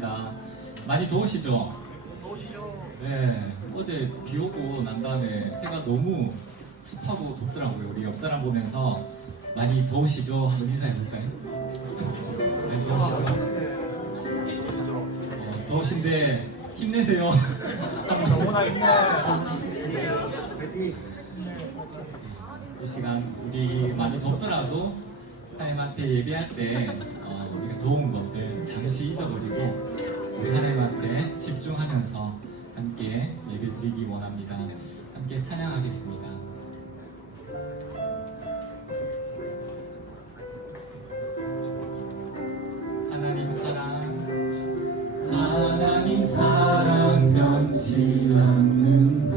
반갑습니다. 많이 더우시죠? 더우시죠? 네, 어제 비 오고 난 다음에 해가 너무 습하고 덥더라고요. 우리 옆 사람 보면서 많이 더우시죠? 한번 인사해볼까요? 네, 더우시죠? 더우신데 힘내세요. 정원아 힘내. 이 시간 우리 많이 덥더라도 하나님한테 예배할 때 우리가 더운 것들 잠시 잊어버리고 우리 하나님한테 집중하면서 함께 예배드리기 원합니다. 함께 찬양하겠습니다. 하나님 사랑 변치 않는다.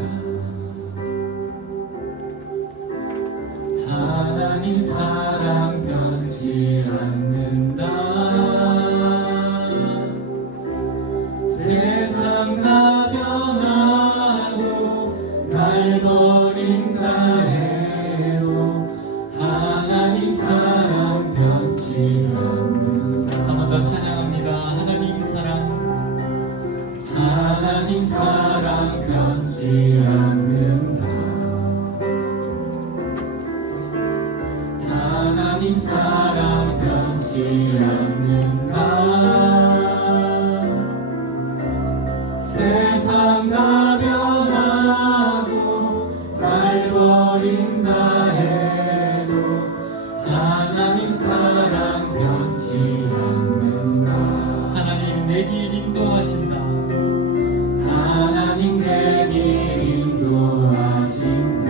하나님 사랑 변치 않는다. 세상 다 변하고 날 버린다 해도 하나님 사랑 변치 않는다. 한 번 더 찬양합니다. 하나님 사랑 변치 않는다. 하나님 사랑 변치 않는다. 세상 다 변하고 날 버린다 해도 하나님 사랑 변치 않는다. 하나님 내 길 인도하신다. 하나님 내 길 인도하신다.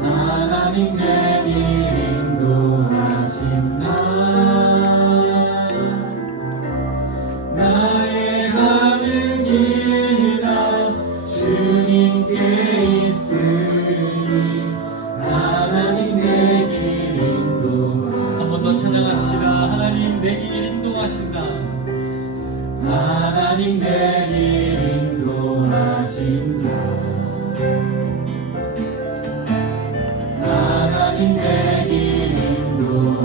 하나님 내 길 인도하신다. 나의 가는 길 다 주님께 있으니 하나님 내 길 인도하신다. 한 번 더 찬양합시다. 하나님 내 길 인도하신다. 하나님 내 길 인도하신다. 하나님 내 길 인도하신다.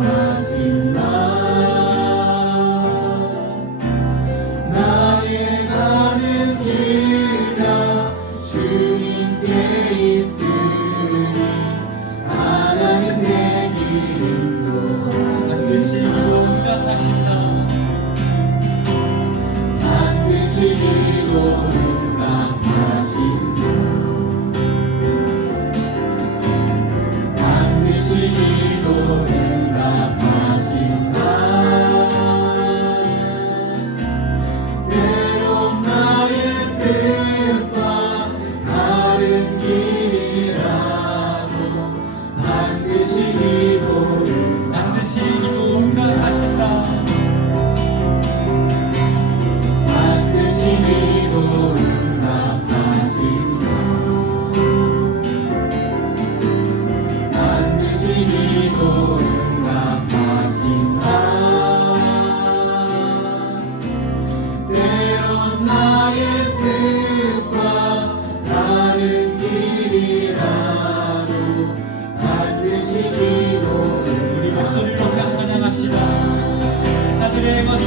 나의 가는 길 다 주님께 있으니 하나님 내 길 인도하신다. 반드시 기도 응답하신다. 반드시 기도 응답하신다. 반드시 기도 응답하신다. 때론 나의 뜻과 다른 길이라도 반드시 기도 응답하신다. 반드시 기도 응답하신다. 반드시 기도 응답하신다. 때론 나의 뜻과 다른 길이라도 반드시 기도. 우리 목소리로 다 찬양합시다. 하늘의 것을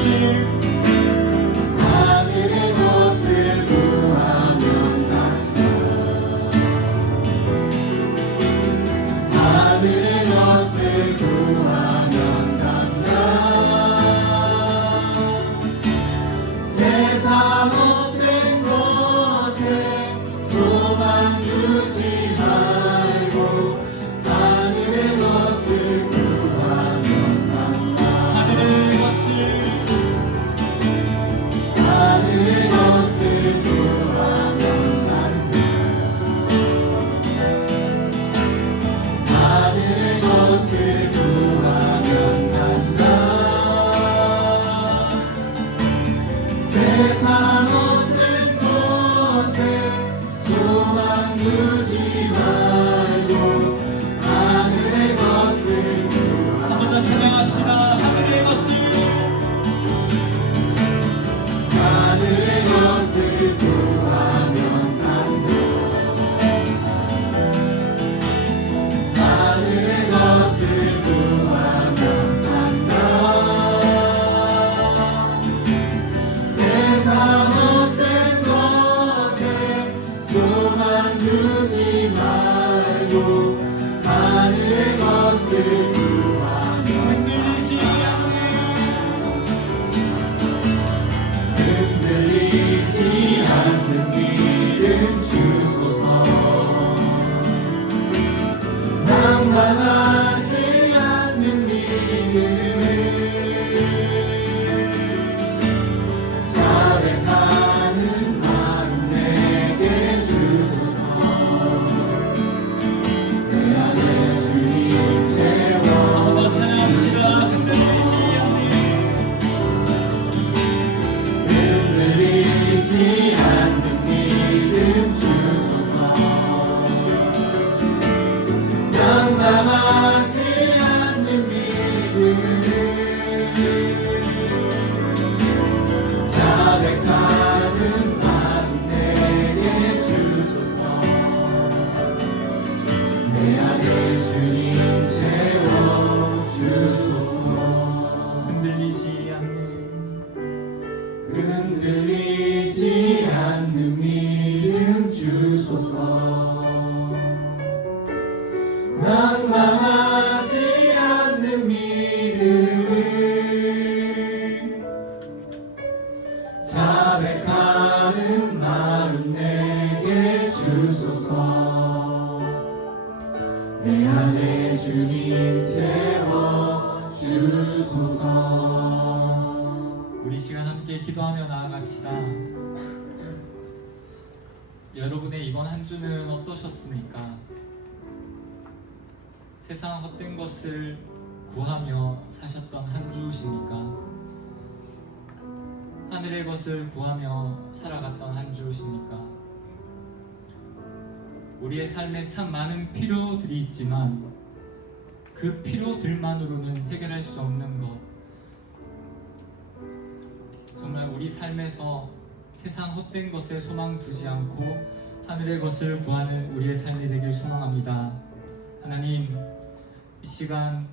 구하며 산다. 하늘의 것을 구하며 산다. 세상 헛된 것에 소망 두지 말고 하늘의 것을 구하며 산다. 하늘의 것을 구하며 산다. 하늘의 것을 구하며 산다. 세상 얻는 것에 소망 두지 말고 하늘의 것을 구하며. 한 번 더 찬양합시다. 하늘의 것을 구하며 산다. 하늘의 것을 구하며 산다. 흔들리지 않는 믿음 주소서. 낭만하지 않는 믿음을 자백하는 마음 내게 주소서. 내 안에 주님 채워. 한번 더 찬양합시다. 흔들리지 않는 믿음 주소서. 낭만하지 않는 믿음을 자백하는 마음 내게 주소서. 내 안에 주님 채워 주소서. 흔들리지 않는 믿음 주소서. 낭만하지 않는 믿음을 자백하는 마음 내게 주소서. 내 안에 주님 채워 주소서. 우리 시간 함께 기도하며 나아갑시다. 여러분의 이번 한 주는 어떠셨습니까? 세상 헛된 것을 구하며 사셨던 한 주십니까? 하늘의 것을 구하며 살아갔던 한 주십니까? 우리의 삶에 참 많은 필요들이 있지만 그 필요들만으로는 해결할 수 없는 것, 정말 우리 삶에서 세상 헛된 것에 소망 두지 않고 하늘의 것을 구하는 우리의 삶이 되길 소망합니다. 하나님, 이 시간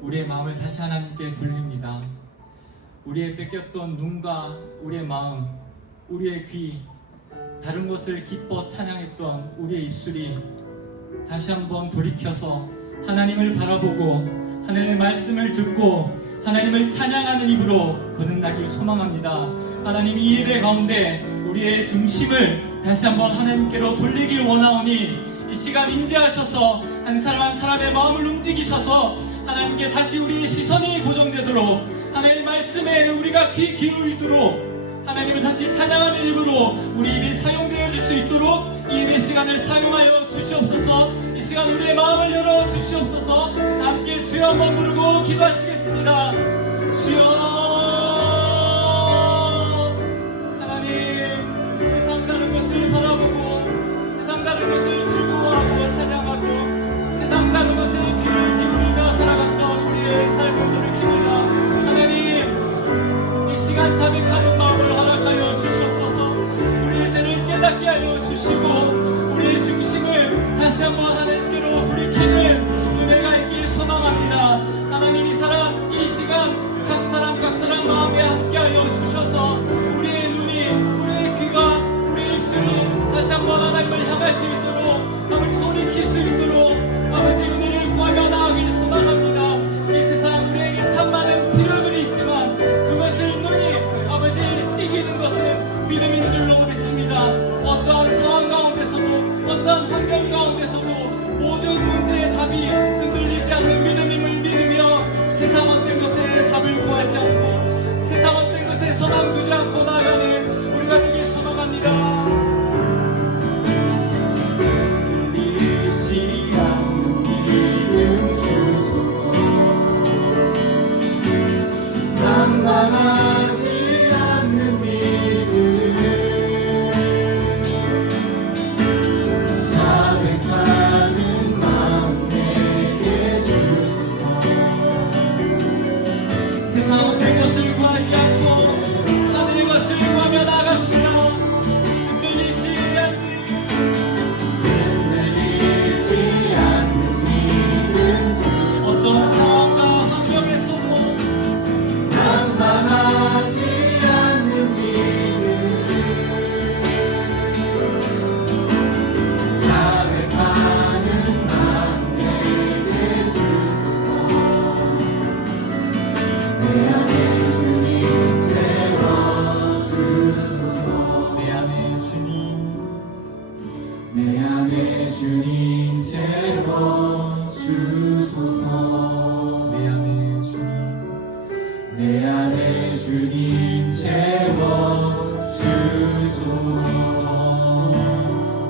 우리의 마음을 다시 하나님께 돌립니다. 우리의 뺏겼던 눈과 우리의 마음, 우리의 귀, 다른 것을 기뻐 찬양했던 우리의 입술이 다시 한번 돌이켜서 하나님을 바라보고 하나님의 말씀을 듣고 하나님을 찬양하는 입으로 거듭나길 소망합니다. 하나님, 이 예배 가운데 우리의 중심을 다시 한번 하나님께로 돌리길 원하오니 이 시간 임재하셔서 한 사람 한 사람의 마음을 움직이셔서 하나님께 다시 우리의 시선이 고정되도록, 하나님의 말씀에 우리가 귀 기울이도록, 하나님을 다시 찬양하는 입으로 우리 입이 사용되어질 수 있도록 이 예배 시간을 사용하여 주시옵소서. 이 시간 우리의 마음을 열어 주시옵소서. 함께 주여 한번 부르고 기도하시겠습니다. 주여. 하나님, 세상 다른 것을 바라보고 세상 다른 것을 즐거워하고 찬양하고 세상 다른 것에 귀를 기울이며 살아갔던 우리의 삶을 돌이킵니다. 하나님, 이 시간 자백하는 마음을 허락하여 주시옵소서. 우리의 죄를 깨닫게 하여 주시고 우리의 중심을 다시 한번 하나님께로 돌이키는 은혜가 있길 소망합니다. 하나님, 이 시간 각 사람 마음에 함께하여 주셔서 우리의 눈이, 우리의 귀가, 우리의 입술이 다시 한번 하나님을 향할 수 있도록, 아버지 소리킬 수 있도록 아버지 은혜를 구하며 나아가길 소망합니다. 이 세상 우리에게 참 많은 필요들이 있지만 그것을 능히 아버지 이기는 것은 믿음인 줄로 믿습니다. 어떠한 상황 가운데서도 어떠한 환경 가운데서도 모든 문제의 답이 흔들리지 않는 믿음임을 믿으며 세상 어떤 것에 답을 구하지 않고 세상 어떤 것에 소망 두지 않고 나아가는 우리가 되길 소망합니다. 흔들리지 않는 믿음 주소서. 낭만하지 않는 믿음을 자백하는 마음 내게 주소서. 세상 어떤 것을 구하지 않고 하늘의 것을 구하며 나갑시다. 흔들리지 않는 믿음 주소서. 어떤 상황과 환경에서도 낭만하지 주님 채워주소서.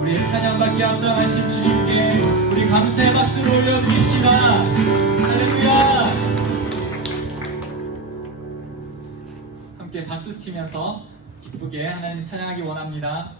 우리의 찬양받기 합당하신 주님께 우리 감사의 박수를 올려드립시다. 할렐루야. 함께 박수 치면서 기쁘게 하나님 찬양하기 원합니다.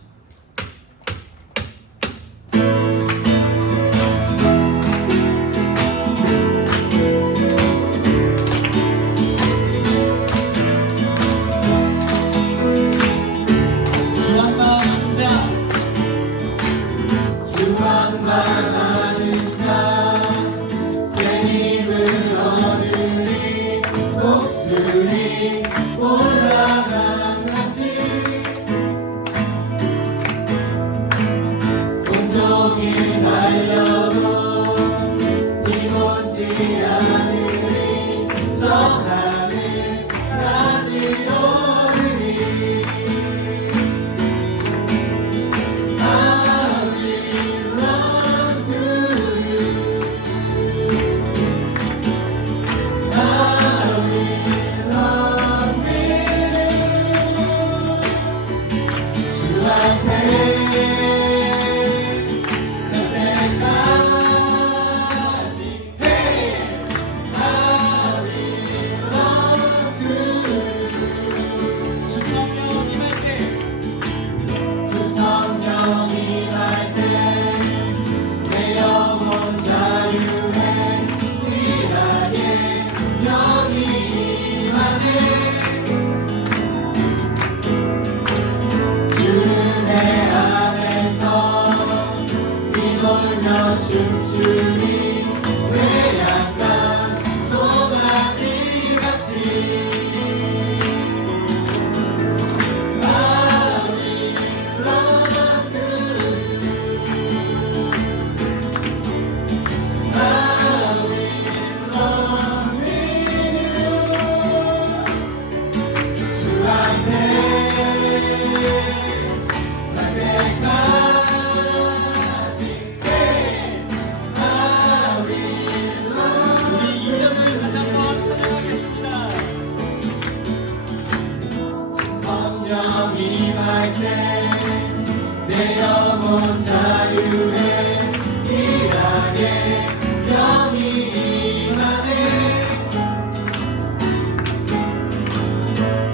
내 영혼 자유해 일하게 영이 임하네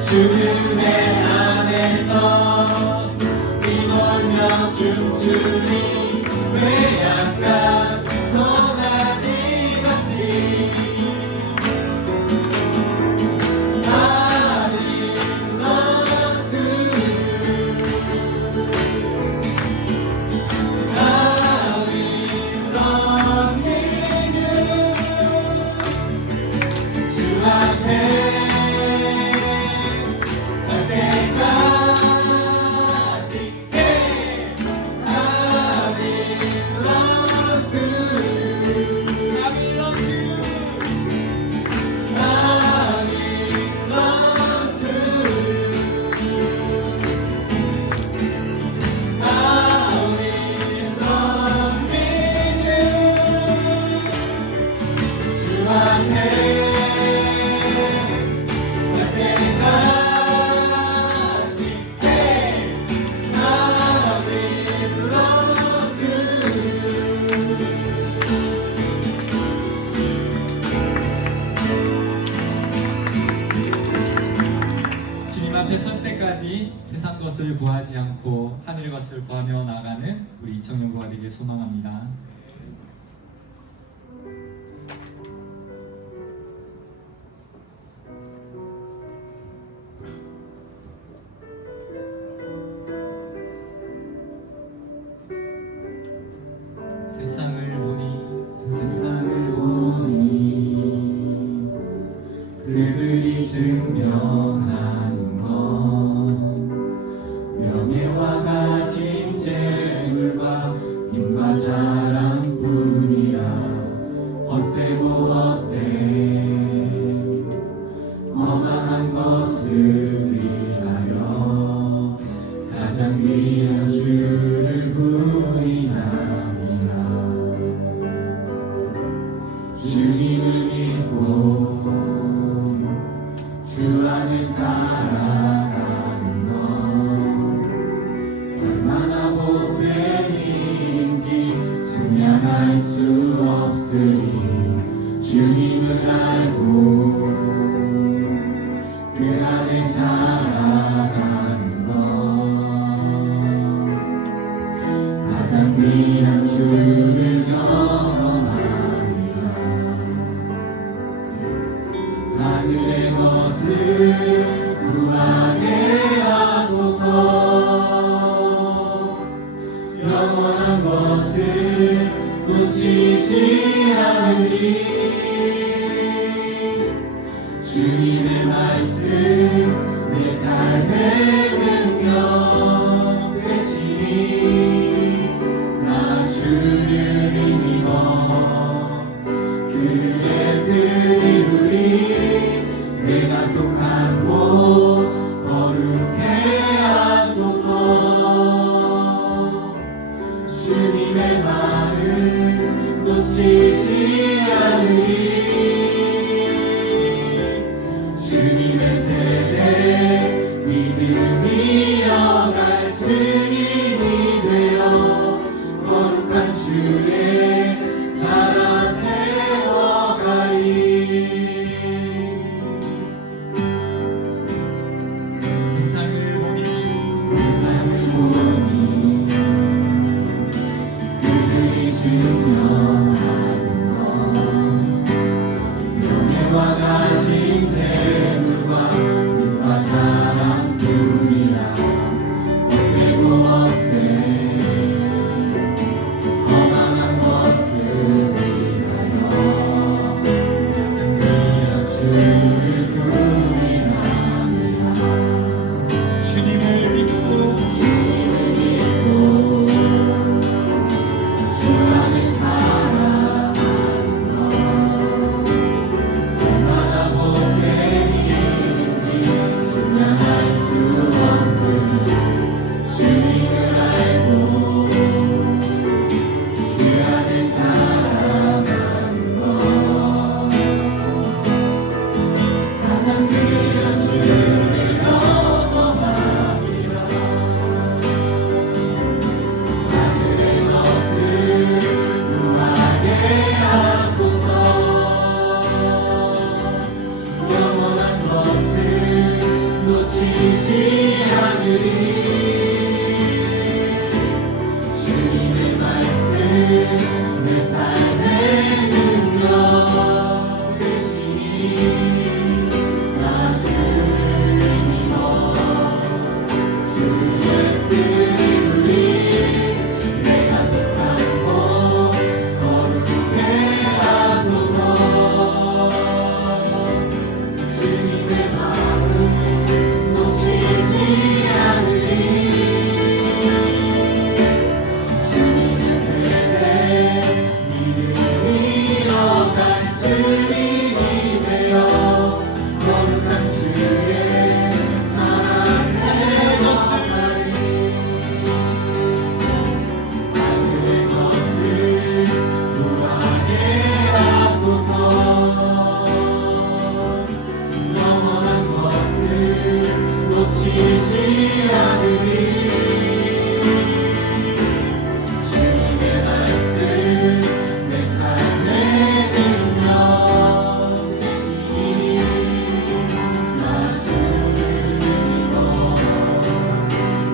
주님의 안에서 이걸며 춤추니 외양간 송아지 같이 앞에 설 때까지 세상 것을 구하지 않고 하늘 것을 구하며 나아가는 우리 이청용부가 되길 소망합니다. 세상을 보니 그들이 증명하는 명예와 가진 재물과 힘과 자랑뿐이라 헛되고 헛돼 어망한 것을 위하여 가장 귀한 주를 부인함이라 주님을 믿고 주 안에 사 살아가는 것 얼마나 복된 일인지 수명할 수 없으니 주님을 알고 그 안에 살아가는 것 가장 귀한 주를 경험하리라 하늘의 것을 구하게 하소서 영원한 것을 놓치지 않으리 주님의 말씀 내 삶의 능력 되시니 나 주를 힘입어 그의 뜻 이루리 내가 속한 곳 거룩해 하소서 주님의 마음 놓치지 않으리 주님의 세대 믿음이 어갈 증인이 되어 거룩한 주의 나라 세워가리 세상을 보니 세상을 보니 그들이 증명하는 것 명예와 가진 재물과 눈과 자랑뿐이라 어때고 어때 거만한 것을 위하여 주를 부인하니라 주님을 믿고 주님을 믿고 주 안에 살아가는 것 얼마나 복된 일인지 증명할 수 없으니 주님을 알고 그 안에 살아가는 것 가장 귀한 주를 경험하리라 하늘의 것을 구하게 하소서 영원한 것을 놓치지 않으리 주님의 말씀 내 삶의 능력 되시니 나 주를 힘입어 주의 뜻 이루리 내가 속한 곳 거룩해 하소서 주님의 마음 놓치지 않으리 주님의 세대 믿음이 어갈 증인이 되어 거룩한 주의 나라 세워가리 하늘의 것을 구하게 하소서 영원한 것을 놓치지 않으리 주님의 말씀 내 삶의 능력 되시니 나 주를 믿어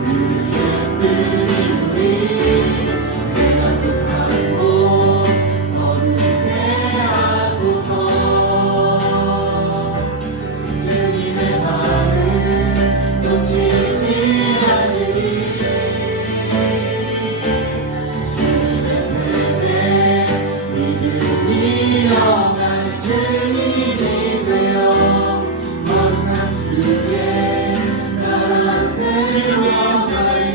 그의 뜻 이루리 내가 속한 곳 거룩해 하소서 주님의 마음 놓치지 않으리 주님의 세대 믿음이 어갈 증인이 되어 거룩한 주의 나라 세워가리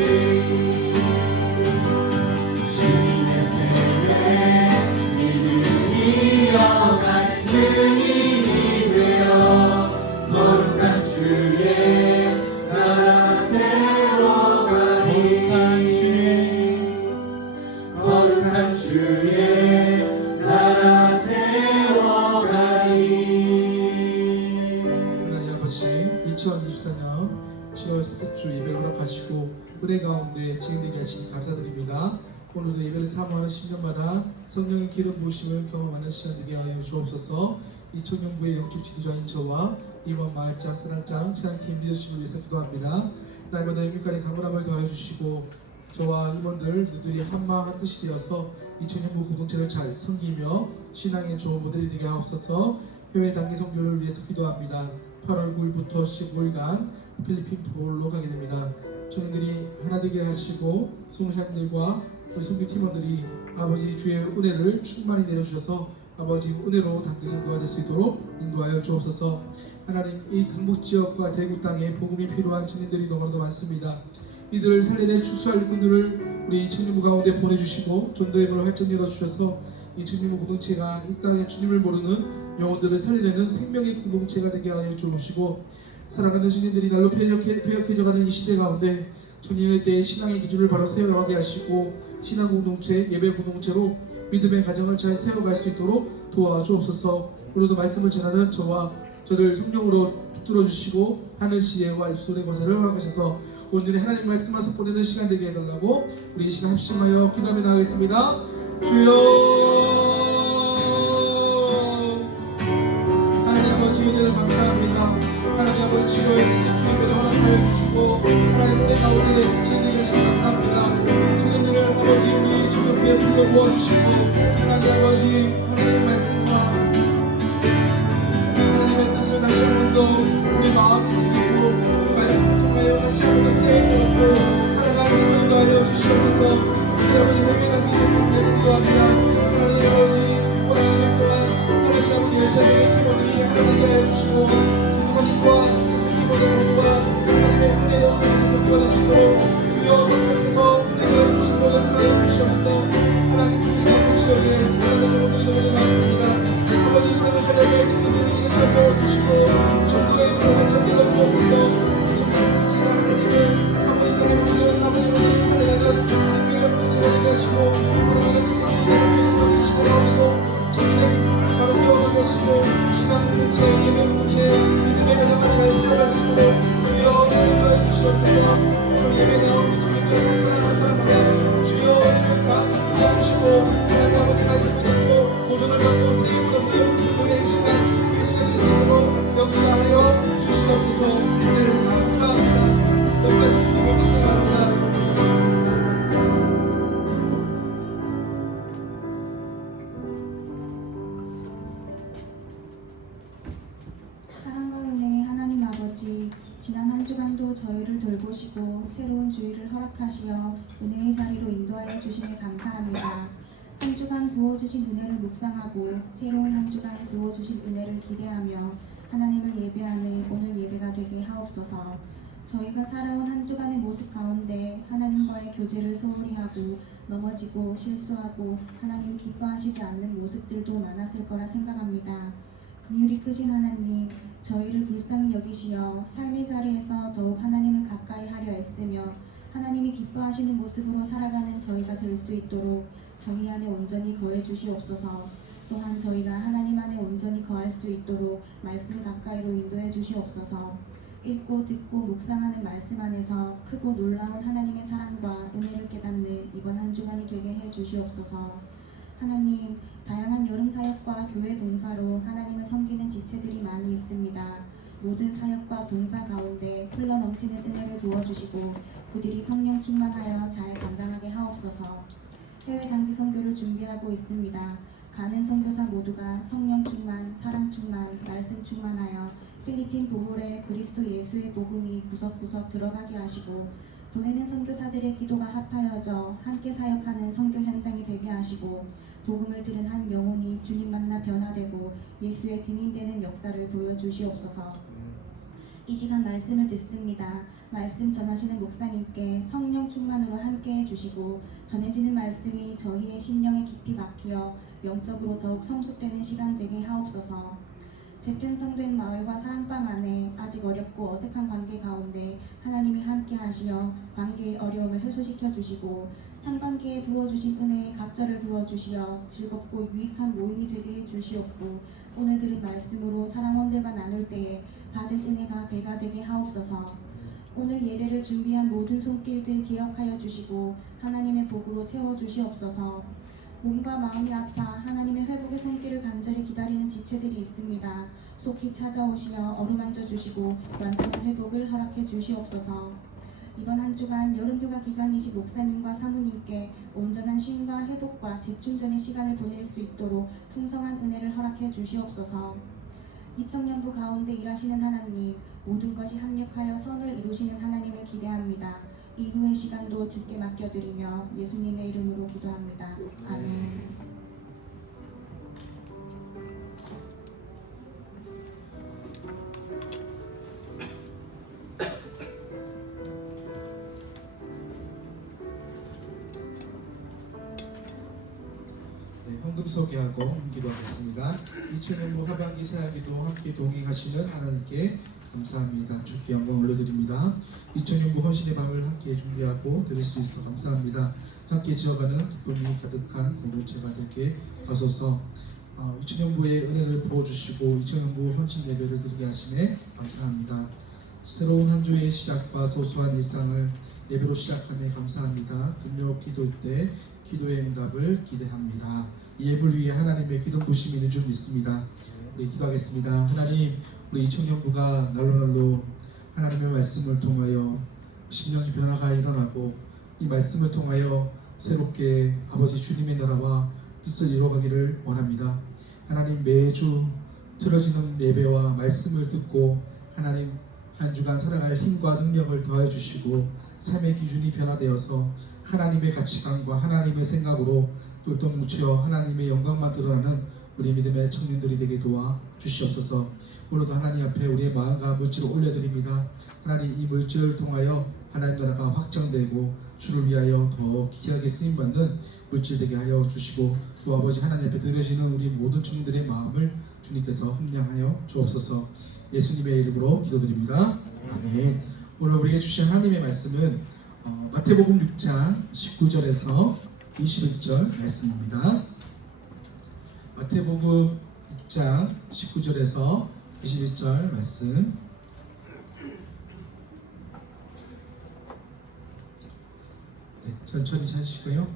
주님의 세대 믿음이 어갈 증인이 되어 거룩한 주의 나라 세워가리 거룩한 주의 나라 세워가리 하나님 아버지 2000 2014년 7월 셋째 주 예배를 허락하시고 은혜 가운데 진행되게 하시니 감사드립니다. 오늘도 예배를 사모하는 10년마다 성령의 기름 부으심을 경험하는 시간 되게 하여 주옵소서. 이 청년부의 영적 지도자인 저와 이번 마을장, 사랑장, 찬양팀 리더십을 위해서 기도합니다. 날마다 영육간의 강건함을 더해주시고 저와 임원들 모두들이 한마음 한뜻이 되어서 이 청년부 공동체를 잘 섬기며 신앙의 좋은 모델이 되게 하옵소서. 해외 단기 선교를 위해서 기도합니다. 8월 9일부터 15일간 필리핀 보홀로 가게 됩니다. 청년들이 하나 되게 하시고 성도님들과 우리 선교팀원들이 아버지 주의 은혜를 충만히 내려주셔서 아버지 은혜로 단기 선교가 될 수 있도록 인도하여 주옵소서. 하나님, 이 강북 지역과 대구 땅에 복음이 필요한 청년들이 너무나도 많습니다. 이들을 살려내 축소할 일꾼들을 우리 청년부 가운데 보내주시고 전도의 문을 활짝 열어주셔서 이 청년부 공동체가 이 땅에 주님을 모르는 영혼들을 살려내는 생명의 공동체가 되게 하여 주옵시고, 사랑하는 청년들이 날로 폐역해져가는 이 시대 가운데 청년의 때의 신앙의 기준을 바로 세워가게 하시고 신앙 공동체, 예배 공동체로 믿음의 가정을 잘 세워갈 수 있도록 도와주옵소서. 오늘도 말씀을 전하는 저와 저를 성령으로 붙들어 주시고 하늘 지혜와 입술의 권세를 허락하셔서 오늘의 하나님 말씀을 선포되는 시간 되게 해달라고 우리 이 시간 합심하여 기도하며 나가겠습니다. 주여, 하나님 아버지 은혜를 감사합니다. 하나님 아버지 치료의 주님께서 허락하여 주시고 하나님 은혜 가운데 진행되게 하시니 감사합니다. 청년들을 아버지 우리 주님께 불러 모아주시고 하나님 아버지 하나님의 말씀과 하나님의 뜻을 다시 한 번 더 우리 마음에 새기고 말씀을 통하여 다시 한 번 더 새기고 살아가는 인도도 하여 주시옵소서. 우리 아버지 해외 단기 선교를 위해서 기도합니다. 하나님 아버지 원치를 또한 하나님 아버지 새로운 팀원들이 하나님께 하여 주시고 선생님과 팀원의 모두가 하나님의 은혜로 선교가 될 수 있도록 주여 성령께서 은혜하여 주시고 역사하여 주시옵소서. 하나님 우리 지역에 중요한 분들이 너무 많습니다. 아버지 이 땅을 살려내 청년들이 인도하여 주시고 전도의 문을 활짝 열어주옵소서. 이 청년들이 하나님을 아버지 땅에 모든 아버지를 살려내는 생명의 문제가 되게 하시고 사랑하는 청년들이 모든 시대가 오고 청년의 기쁨을 바로 배워가게 하시고 신앙 공동체, 예배 공동체, 믿음의 가정을 잘 세워갈 수 있도록 주여 인도하여 주시옵소서. 예배 나온 청년들을 사랑하는 사람들 주여 도와주시고 하나님 아버지 말씀을 듣고 도전을 받고 세계보다도 우리의 시간, 주님의 시간이 되도록 역사하여 주시옵소서. 은혜를 감사합니다. 역사해 주시고 감사합니다. 사랑과 은혜의 하나님 아버지, 지난 한 주간도 저희를 돌보시고 새로운 주일을 허락하시어 은혜의 자리로 인도하여 주시니 감사합니다. 한 주간 부어주신 은혜를 묵상하고 새로운 한 주간 부어주신 은혜를 기대하며 하나님을 예배하는 오늘 예배가 되게 하옵소서. 저희가 살아온 한 주간의 모습 가운데 하나님과의 교제를 소홀히 하고 넘어지고 실수하고 하나님 기뻐하시지 않는 모습들도 많았을 거라 생각합니다. 긍휼이 크신 하나님, 저희를 불쌍히 여기시어 삶의 자리에서 더욱 하나님을 가까이 하려 애쓰며 하나님이 기뻐하시는 모습으로 살아가는 저희가 될 수 있도록 저희 안에 온전히 거해 주시옵소서. 또한 저희가 하나님 안에 온전히 거할 수 있도록 말씀 가까이로 인도해 주시옵소서. 읽고 듣고 묵상하는 말씀 안에서 크고 놀라운 하나님의 사랑과 은혜를 깨닫는 이번 한 주간이 되게 해 주시옵소서. 하나님, 다양한 여름 사역과 교회 봉사로 하나님을 섬기는 지체들이 많이 있습니다. 모든 사역과 봉사 가운데 흘러 넘치는 은혜를 부어주시고 그들이 성령 충만하여 잘 감당하게 하옵소서. 해외 단기 선교를 준비하고 있습니다. 가는 선교사 모두가 성령 충만, 사랑 충만, 말씀 충만하여 필리핀 보홀에 그리스도 예수의 복음이 구석구석 들어가게 하시고 보내는 선교사들의 기도가 합하여져 함께 사역하는 선교 현장이 되게 하시고 복음을 들은 한 영혼이 주님 만나 변화되고 예수의 증인되는 역사를 보여주시옵소서. 이 시간 말씀을 듣습니다. 말씀 전하시는 목사님께 성령 충만으로 함께 해주시고 전해지는 말씀이 저희의 심령에 깊이 박히어 영적으로 더욱 성숙되는 시간 되게 하옵소서. 재편성된 마을과 사랑방 안에 아직 어렵고 어색한 관계 가운데 하나님이 함께 하시어 관계의 어려움을 해소시켜 주시고 상반기에 부어주신 은혜의 갑절을 부어주시어 즐겁고 유익한 모임이 되게 해주시옵고 오늘 들은 말씀으로 사랑원들과 나눌 때에 받은 은혜가 배가 되게 하옵소서. 오늘 예배를 준비한 모든 손길들 기억하여 주시고 하나님의 복으로 채워 주시옵소서. 몸과 마음이 아파 하나님의 회복의 손길을 간절히 기다리는 지체들이 있습니다. 속히 찾아오시며 어루만져 주시고 완전한 회복을 허락해 주시옵소서. 이번 한 주간 여름휴가 기간이신 목사님과 사모님께 온전한 쉼과 회복과 재충전의 시간을 보낼 수 있도록 풍성한 은혜를 허락해 주시옵소서. 이청년부 가운데 일하시는 하나님, 모든 것이 합력하여 선을 이루시는 하나님을 기대합니다. 이후의 시간도 주께 맡겨드리며 예수님의 이름으로 기도합니다. 아멘. 네, 헌금 소개하고 기도하겠습니다. 2000년도 하반기 사역기도 함께 동행하시는 하나님께 감사합니다. 주께 영광 올려드립니다. 2000년도 헌신의 밤을 함께 준비하고 드릴 수 있어 감사합니다. 함께 지어가는 기쁨이 가득한 공동체가 되게 하소서. 2000년도의 은혜를 부어주시고 2000년도 헌신 예배를 드리게 하시네 감사합니다. 새로운 한 주의 시작과 소소한 일상을 예배로 시작하며 감사합니다. 금요 기도 때 기도의 응답을 기대합니다. 이 예배를 위해 하나님의 기름 부심이 있는 줄 믿습니다. 우리 기도하겠습니다. 하나님, 우리 이청년부가 날로 하나님의 말씀을 통하여 심령의 변화가 일어나고 이 말씀을 통하여 새롭게 아버지 주님의 나라와 뜻을 이루어가기를 원합니다. 하나님, 매주 틀어지는 예배와 말씀을 듣고 하나님 한 주간 살아갈 힘과 능력을 더해 주시고 삶의 기준이 변화되어서 하나님의 가치관과 하나님의 생각으로 똘똘 뭉쳐 하나님의 영광만 드러나는 우리 믿음의 청년들이 되게 도와 주시옵소서. 오늘도 하나님 앞에 우리의 마음과 물질을 올려드립니다. 하나님, 이 물질을 통하여 하나님 나라가 확장되고 주를 위하여 더 귀하게 쓰임받는 물질 되게 하여 주시고 또 아버지 하나님 앞에 드려지는 우리 모든 청년들의 마음을 주님께서 함량하여 주옵소서. 예수님의 이름으로 기도드립니다. 아멘. 오늘 우리에게 주신 하나님의 말씀은 마태복음 6장 19절에서 21절 말씀입니다. 마태복음 6장 19절에서 21절 말씀. 네, 천천히 찾으시고요.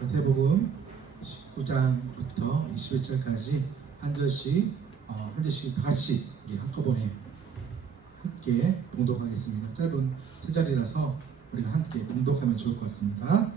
마태복음 19장부터 21절까지 한 절씩 다 같이 우리 한꺼번에 함께 봉독하겠습니다. 짧은 세 자리라서 우리가 함께 봉독하면 좋을 것 같습니다.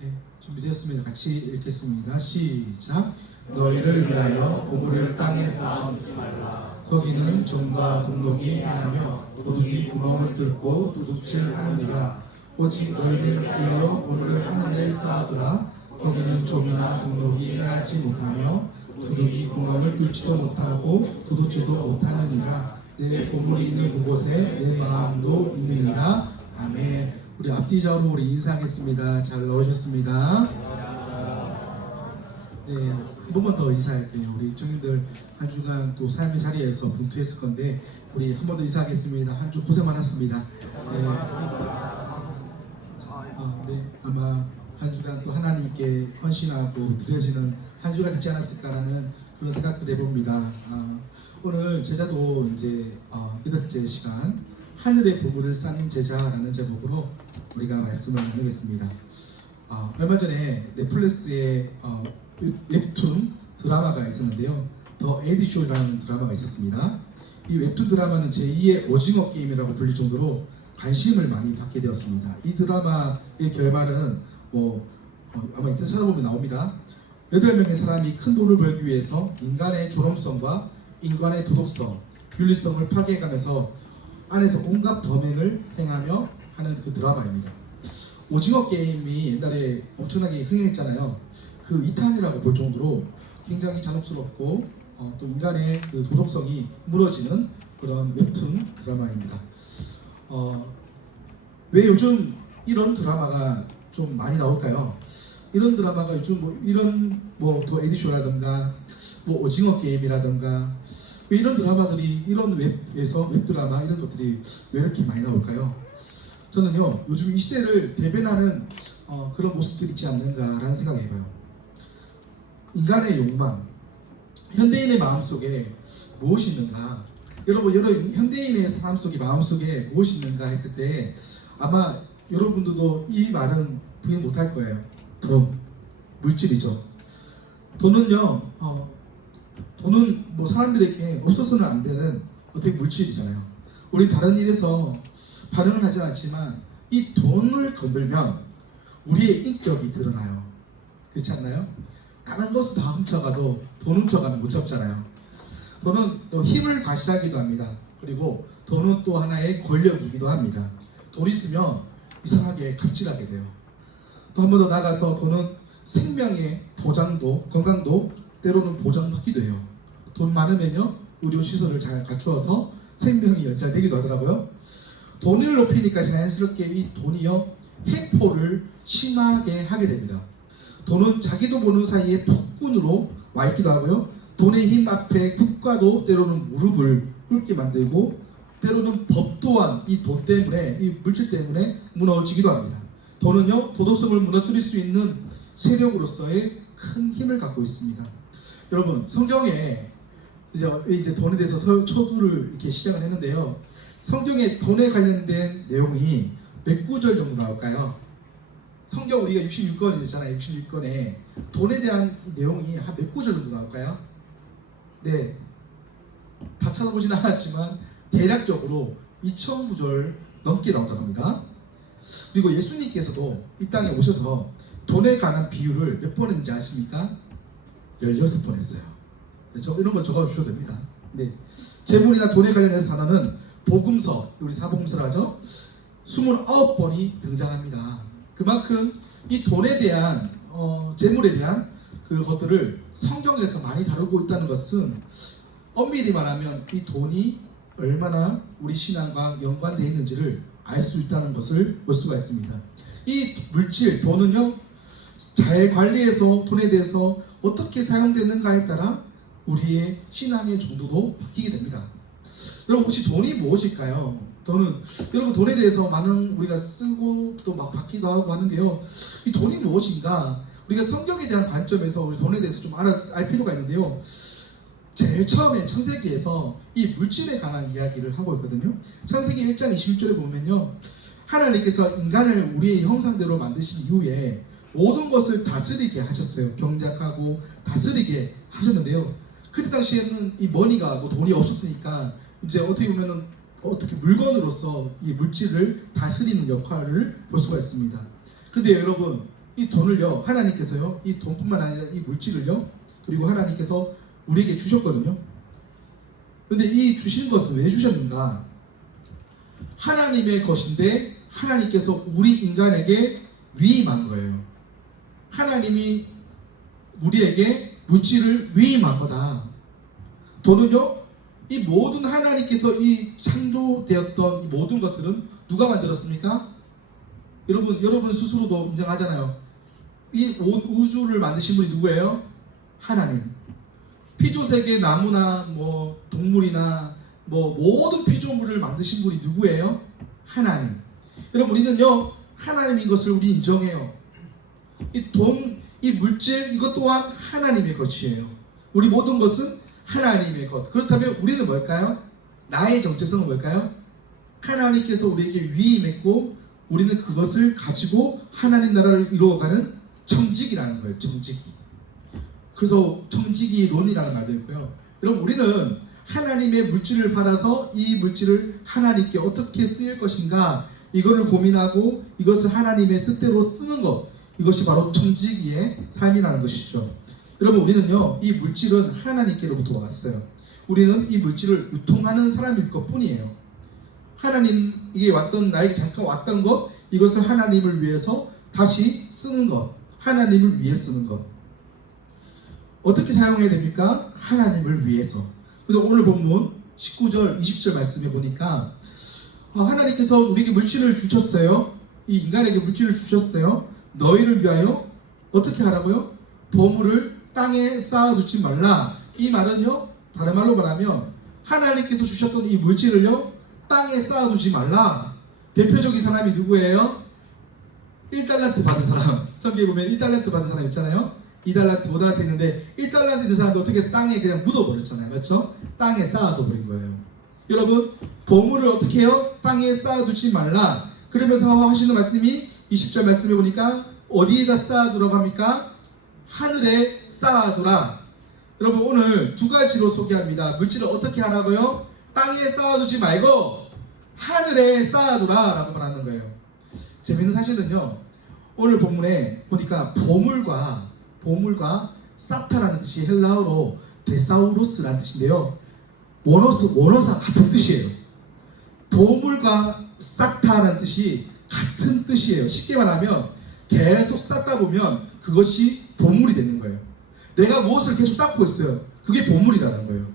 네, 준비되었습니다. 같이 읽겠습니다. 시작. 너희를 위하여 보물을 땅에 쌓아놓지 말라. 거기는 종과 동록이 행하며 도둑이 구멍을 뚫고 도둑질 하느니라. 오직 너희를 위하여 보물을 하늘에 쌓아두라. 거기는 종이나 동록이 행하지 못하며 도둑이 구멍을 뚫지도 못하고 도둑질도 못하느니라. 내 보물이 있는 그곳에 내 마음도 있느니라. 아멘. 우리 앞뒤 좌우로 우리 인사하겠습니다. 잘 나오셨습니다. 네, 한 번만 더 인사할게요. 우리 청년들 한 주간 또 삶의 자리에서 분투했을 건데 우리 한 번 더 인사하겠습니다. 한 주 고생 많았습니다. 네, 아마 한 주간 또 하나님께 헌신하고 드려지는 한 주가 되지 않았을까라는 그런 생각도 해봅니다. 오늘 제자도 이제 8째 시간 하늘의 보물을 쌓는 제자라는 제목으로 우리가 말씀을 나누겠습니다. 얼마 전에 넷플릭스에 웹툰 드라마가 있었는데요. 더 에디쇼라는 드라마가 있었습니다. 이 웹툰 드라마는 제2의 오징어 게임이라고 불릴 정도로 관심을 많이 받게 되었습니다. 이 드라마의 결말은 아마 인터넷 찾아보면 나옵니다. 8명의 사람이 큰 돈을 벌기 위해서 인간의 존엄성과 인간의 도덕성, 윤리성을 파괴해가면서 안에서 온갖 범행을 행하며 하는 그 드라마입니다. 오징어 게임이 옛날에 엄청나게 흥행했잖아요. 그 2탄이라고 볼 정도로 굉장히 잔혹스럽고 또 인간의 그 도덕성이 무너지는 그런 웹툰 드라마입니다. 왜 요즘 이런 드라마가 좀 많이 나올까요? 이런 드라마가 요즘 이런 더 에디쇼라든가 오징어 게임이라든가 왜 이런 드라마들이 이런 웹드라마 이런 것들이 왜 이렇게 많이 나올까요? 저는요 요즘 이 시대를 대변하는 그런 모습들이 있지 않는가라는 생각을 해봐요. 인간의 욕망, 현대인의 마음속에 무엇이 있는가? 여러분 현대인의 삶 속에 마음 속에 무엇이 있는가 했을 때 아마 여러분들도 이 말은 부인 못할 거예요. 돈, 물질이죠. 돈은요, 돈은 뭐 사람들에게 없어서는 안 되는 어떻게 물질이잖아요. 우리 다른 일에서 반응을 하지 않지만 이 돈을 건들면 우리의 인격이 드러나요. 그렇지 않나요? 다른 것을 다 훔쳐가도 돈 훔쳐가면 못 잡잖아요. 돈은 또 힘을 과시하기도 합니다. 그리고 돈은 또 하나의 권력이기도 합니다. 돈 있으면 이상하게 갑질하게 돼요. 또 한 번 더 나가서 돈은 생명의 보장도 건강도 때로는 보장받기도 해요. 돈 많으면요 의료 시설을 잘 갖추어서 생명이 연장되기도 하더라고요. 돈을 높이니까 자연스럽게 이 돈이요 해포를 심하게 하게 됩니다. 돈은 자기도 모르는 사이에 폭군으로 와 있기도 하고요. 돈의 힘 앞에 국가도 때로는 무릎을 꿇게 만들고 때로는 법 또한 이 돈 때문에 이 물질 때문에 무너지기도 합니다. 돈은요 도덕성을 무너뜨릴 수 있는 세력으로서의 큰 힘을 갖고 있습니다. 여러분 성경에 이제 돈에 대해서 초두를 이렇게 시작을 했는데요. 성경에 돈에 관련된 내용이 몇 구절 정도 나올까요? 성경 우리가 66권이 있잖아요. 66권에 돈에 대한 내용이 한 몇 구절 정도 나올까요? 네, 다 찾아보진 않았지만 대략적으로 2000구절 넘게 나온다고 합니다. 그리고 예수님께서도 이 땅에 오셔서 돈에 관한 비유를 몇 번 했는지 아십니까? 16번 했어요. 이런 거 적어주셔도 됩니다. 네, 재물이나 돈에 관련해서 단어는 복음서, 우리 사복음서라 하죠. 29번이 등장합니다. 그만큼 이 돈에 대한 재물에 대한 그것들을 성경에서 많이 다루고 있다는 것은 엄밀히 말하면 이 돈이 얼마나 우리 신앙과 연관되어 있는지를 알 수 있다는 것을 볼 수가 있습니다. 이 물질, 돈은요 잘 관리해서 돈에 대해서 어떻게 사용되는가에 따라 우리의 신앙의 정도도 바뀌게 됩니다. 여러분 혹시 돈이 무엇일까요? 돈은 여러분 돈에 대해서 많은 우리가 쓰고 또 막 받기도 하고 하는데요. 이 돈이 무엇인가? 우리가 성경에 대한 관점에서 우리 돈에 대해서 좀 알 필요가 있는데요. 제일 처음에 창세기에서 이 물질에 관한 이야기를 하고 있거든요. 창세기 1장 26절에 보면요. 하나님께서 인간을 우리의 형상대로 만드신 이후에 모든 것을 다스리게 하셨어요. 경작하고 다스리게 하셨는데요. 그때 당시에는 이 머니가 뭐 돈이 없었으니까 이제 어떻게 보면은 어떻게 물건으로서 이 물질을 다스리는 역할을 볼 수가 있습니다. 근데 여러분 이 돈을요 하나님께서요 이 돈뿐만 아니라 이 물질을요 그리고 하나님께서 우리에게 주셨거든요. 근데 이 주신 것은 왜 주셨는가? 하나님의 것인데 하나님께서 우리 인간에게 위임한 거예요. 하나님이 우리에게 물질을 위임한 거다. 돈은요 이 모든 하나님께서 이 창조되었던 이 모든 것들은 누가 만들었습니까? 여러분 스스로도 인정하잖아요. 이 온 우주를 만드신 분이 누구예요? 하나님. 피조세계 나무나 뭐 동물이나 뭐 모든 피조물을 만드신 분이 누구예요? 하나님. 여러분 우리는요 하나님인 것을 우리 인정해요. 이 돈, 이 물질 이것 또한 하나님의 것이에요. 우리 모든 것은 하나님의 것. 그렇다면 우리는 뭘까요? 나의 정체성은 뭘까요? 하나님께서 우리에게 위임했고 우리는 그것을 가지고 하나님 나라를 이루어가는 청직이라는 거예요. 청직이. 그래서 청지기론이라는 말도 있고요. 여러분 우리는 하나님의 물질을 받아서 이 물질을 하나님께 어떻게 쓰일 것인가 이거를 고민하고 이것을 하나님의 뜻대로 쓰는 것 이것이 바로 청지기의 삶이라는 것이죠. 여러분 우리는요 이 물질은 하나님께로부터 왔어요. 우리는 이 물질을 유통하는 사람일 것뿐이에요. 하나님에게 왔던 나에게 잠깐 왔던 것 이것을 하나님을 위해서 다시 쓰는 것 하나님을 위해 쓰는 것 어떻게 사용해야 됩니까? 하나님을 위해서. 그래서 오늘 본문 19절 20절 말씀에 보니까 하나님께서 우리에게 물질을 주셨어요. 이 인간에게 물질을 주셨어요. 너희를 위하여 어떻게 하라고요? 보물을 땅에 쌓아두지 말라. 이 말은요 다른 말로 말하면 하나님께서 주셨던 이 물질을요 땅에 쌓아두지 말라. 대표적인 사람이 누구예요? 1달란트 받은 사람. 성경에 보면 1달란트 받은 사람 있잖아요. 2달란트, 5달란트 있는데 1달란트 있는 사람도 어떻게 해서 땅에 그냥 묻어버렸잖아요. 맞죠? 땅에 쌓아둬버린 거예요. 여러분, 보물을 어떻게 해요? 땅에 쌓아두지 말라. 그러면서 하시는 말씀이 20절 말씀해 보니까 어디에다 쌓아두라고 합니까? 하늘에 쌓아두라. 여러분, 오늘 두 가지로 소개합니다. 물질을 어떻게 하라고요? 땅에 쌓아두지 말고 하늘에 쌓아두라 라고 말하는 거예요. 재밌는 사실은요, 오늘 본문에 보니까 보물과 사타라는 뜻이 헬라어로 데사우로스라는 뜻인데요, 원어사 같은 뜻이에요. 보물과 사타라는 뜻이 같은 뜻이에요. 쉽게 말하면 계속 쌓다 보면 그것이 보물이 되는 거예요. 내가 무엇을 계속 쌓고 있어요. 그게 보물이라는 거예요.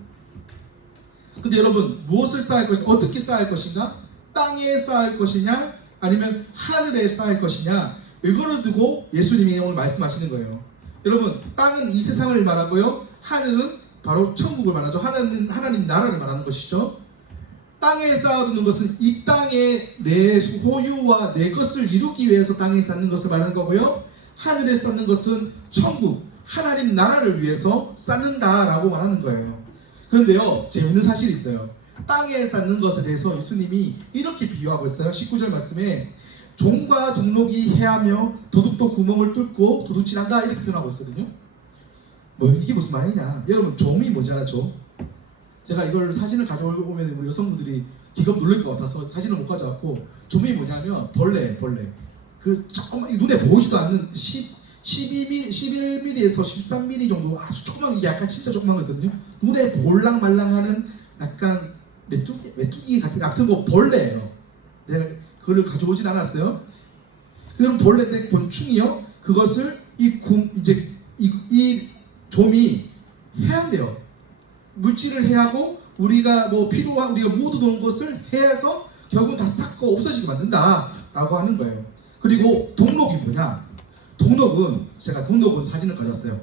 근데 여러분, 무엇을 쌓을 것인가, 어떻게 쌓을 것인가? 땅에 쌓을 것이냐 아니면 하늘에 쌓을 것이냐, 이거를 두고 예수님이 오늘 말씀하시는 거예요. 여러분, 땅은 이 세상을 말하고요, 하늘은 바로 천국을 말하죠. 하나님 나라를 말하는 것이죠. 땅에 쌓아두는 것은 이 땅에 내 소유와 내 것을 이루기 위해서 땅에 쌓는 것을 말하는 거고요, 하늘에 쌓는 것은 천국, 하나님 나라를 위해서 쌓는다라고 말하는 거예요. 그런데요, 재밌는 사실이 있어요. 땅에 쌓는 것에 대해서 예수님이 이렇게 비유하고 있어요. 19절 말씀에 종과 동록이 해하며 도둑도 구멍을 뚫고 도둑질한다, 이렇게 표현하고 있거든요. 뭐 이게 무슨 말이냐? 여러분, 좀이 뭔지 알죠? 제가 이걸 사진을 가져오면 우리 여성분들이 기겁 놀랄 것 같아서 사진을 못 가져왔고, 좀이 뭐냐면 벌레. 그 조그만, 눈에 보이지도 않는 11mm에서 13mm 정도 아주 조그만, 이게 약간 진짜 조그만 거거든요. 눈에 볼랑말랑하는 약간 메뚜기 같은, 아무튼 뭐 벌레예요. 내가 그걸 가져오진 않았어요. 그런 벌레인데 곤충이요, 그것을 이 좀이 해한대요. 물질을 해하고 우리가 뭐 필요한, 우리가 모두 놓은 것을 해서 결국은 다 싹고 없어지게 만든다라고 하는 거예요. 그리고 동록이 뭐냐? 동록은 제가 사진을 가져왔어요.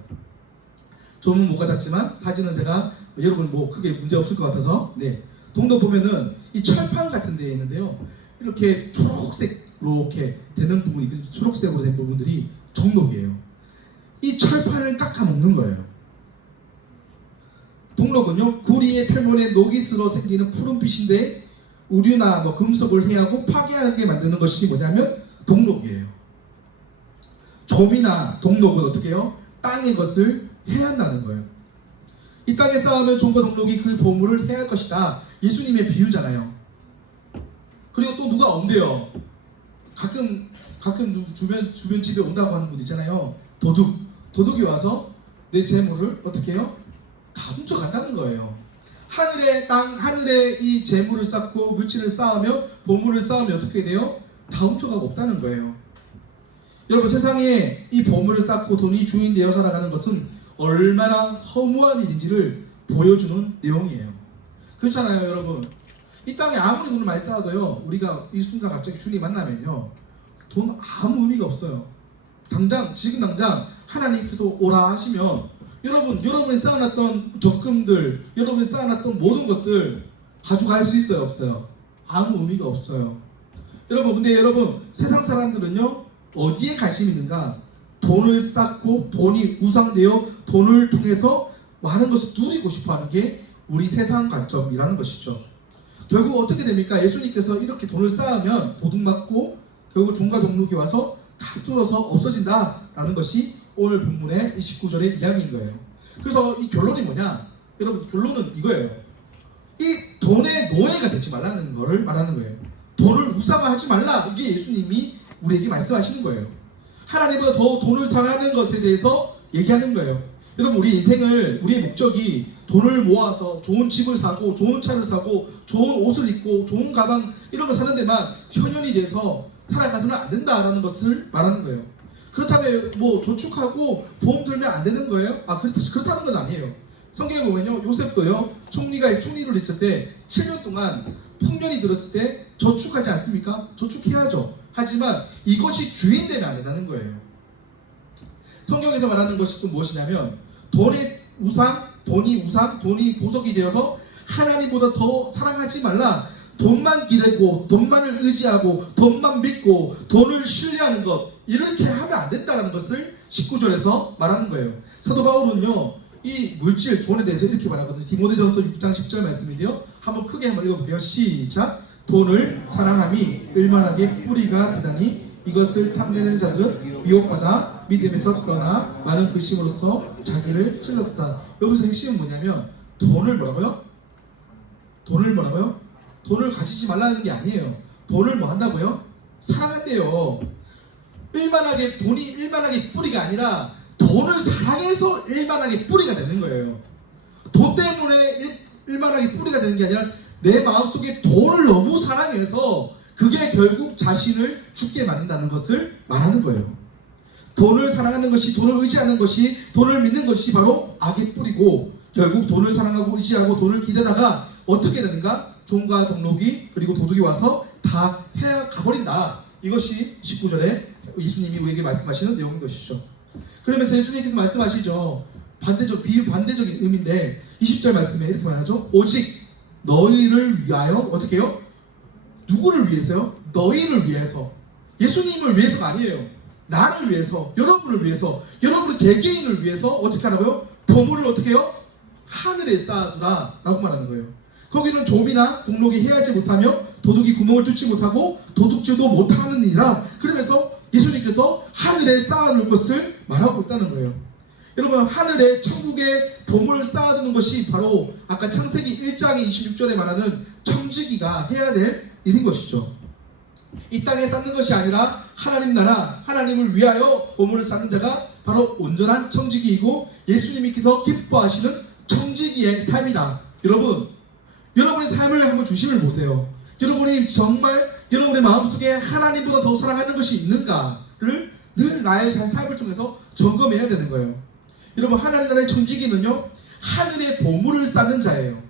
좀은 못 가져왔지만 사진은 제가, 여러분 뭐 크게 문제 없을 것 같아서, 네, 동록 보면은 이 철판 같은 데 있는데요, 이렇게 초록색으로 이렇게 되는 부분이, 초록색으로 된 부분들이 동록이에요. 이 철판을 깎아 먹는 거예요. 동록은요, 구리의 표면에 녹이 슬어 생기는 푸른빛인데 우류나 뭐 금속을 해하고 파괴하게 만드는 것이 뭐냐면 동록이에요. 좀이나 동록은 어떻게 해요? 땅의 것을 해한다는 거예요. 이 땅에 쌓으면 좀과 동록이 그 보물을 해할 것이다. 예수님의 비유잖아요. 그리고 또 누가 온대요. 가끔 주변 집에 온다고 하는 분 있잖아요. 도둑이 와서 내 재물을 어떻게 해요? 다 훔쳐간다는 거예요. 하늘에 이 재물을 쌓고 물질을 쌓으며 보물을 쌓으면 어떻게 돼요? 다 훔쳐가고 없다는 거예요. 여러분, 세상에 이 보물을 쌓고 돈이 주인 되어 살아가는 것은 얼마나 허무한 일인지를 보여주는 내용이에요. 그렇잖아요, 여러분. 이 땅에 아무리 돈을 많이 쌓아도요, 우리가 이 순간 갑자기 주님 만나면요, 돈 아무 의미가 없어요. 지금 당장 하나님께서 오라 하시면 여러분이 쌓아놨던 적금들, 여러분이 쌓아놨던 모든 것들 가져갈 수 있어요, 없어요? 아무 의미가 없어요. 근데 여러분, 세상 사람들은요, 어디에 관심이 있는가? 돈을 쌓고 돈이 우상되어 돈을 통해서 많은 것을 누리고 싶어하는 게 우리 세상 관점이라는 것이죠. 결국 어떻게 됩니까? 예수님께서 이렇게 돈을 쌓으면 도둑맞고 결국 종과 동록이 와서 다 뚫어서 없어진다라는 것이 오늘 본문의 29절의 이야기인 거예요. 그래서 이 결론이 뭐냐? 여러분, 결론은 이거예요. 이 돈의 노예가 되지 말라는 것을 말하는 거예요. 돈을 우상화하지 말라, 이게 예수님이 우리에게 말씀하시는 거예요. 하나님보다 더 돈을 사랑하는 것에 대해서 얘기하는 거예요. 여러분, 우리의 목적이 돈을 모아서 좋은 집을 사고 좋은 차를 사고 좋은 옷을 입고 좋은 가방 이런 거 사는 데만 현현이 돼서 살아가서는 안 된다라는 것을 말하는 거예요. 그렇다면 뭐 저축하고 보험 들면 안 되는 거예요? 그렇다는 건 아니에요. 성경에 보면요, 요셉도요, 총리를 했을 때 7년 동안 풍년이 들었을 때 저축하지 않습니까? 저축해야죠. 하지만 이것이 주인 되면 안 된다는 거예요. 성경에서 말하는 것이 또 무엇이냐면, 돈이 보석이 되어서 하나님보다 더 사랑하지 말라, 돈만 기대고 돈만을 의지하고 돈만 믿고 돈을 신뢰하는 것, 이렇게 하면 안 된다는 것을 19절에서 말하는 거예요. 사도 바울은요 이 물질 돈에 대해서 이렇게 말하거든요. 디모데전서 6장 10절 말씀인데요, 한번 크게 한번 읽어볼게요. 시작. 돈을 사랑함이 을만하게 뿌리가 되다니 이것을 탐내는 자들은 미혹받아 믿음에서 떠나 많은 근심으로써 자기를 찔렀다. 여기서 핵심은 뭐냐면 돈을 뭐라고요? 돈을 가지지 말라는 게 아니에요. 돈을 뭐 한다고요? 사랑한대요. 돈이 일만하게 뿌리가 아니라 돈을 사랑해서 일만하게 뿌리가 되는 거예요. 돈 때문에 일만하게 뿌리가 되는 게 아니라 내 마음속에 돈을 너무 사랑해서 그게 결국 자신을 죽게 만든다는 것을 말하는 거예요. 돈을 사랑하는 것이, 돈을 의지하는 것이, 돈을 믿는 것이 바로 악의 뿌리고, 결국 돈을 사랑하고 의지하고 돈을 기대다가 어떻게 되는가? 종과 동록이 그리고 도둑이 와서 다 가버린다. 이것이 19절에 예수님이 우리에게 말씀하시는 내용인 것이죠. 그러면서 예수님께서 말씀하시죠. 반대적인 의미인데 20절 말씀에 이렇게 말하죠. 오직 너희를 위하여, 어떻게 해요? 누구를 위해서요? 너희를 위해서. 예수님을 위해서가 아니에요. 나를 위해서, 여러분을 위해서, 여러분의 개개인을 위해서 어떻게 하라고요? 보물을 어떻게 해요? 하늘에 쌓아두라 라고 말하는 거예요. 거기는 좀이나 동록이 해하지 못하며 도둑이 구멍을 뚫지 못하고 도둑질도 못하느니라. 그러면서 예수님께서 하늘에 쌓아놓을 것을 말하고 있다는 거예요. 여러분, 하늘에 천국에 보물을 쌓아두는 것이 바로 아까 창세기 1장의 26절에 말하는 청지기가 해야 될 일인 것이죠. 이 땅에 쌓는 것이 아니라 하나님 나라, 하나님을 위하여 보물을 쌓는 자가 바로 온전한 청지기이고 예수님께서 기뻐하시는 청지기의 삶이다. 여러분의 삶을 한번 중심을 보세요. 여러분이 정말 여러분의 마음속에 하나님보다 더 사랑하는 것이 있는가를 늘 나의 삶을 통해서 점검해야 되는 거예요. 여러분, 하나님 나라의 청지기는요, 하늘에 보물을 쌓는 자예요.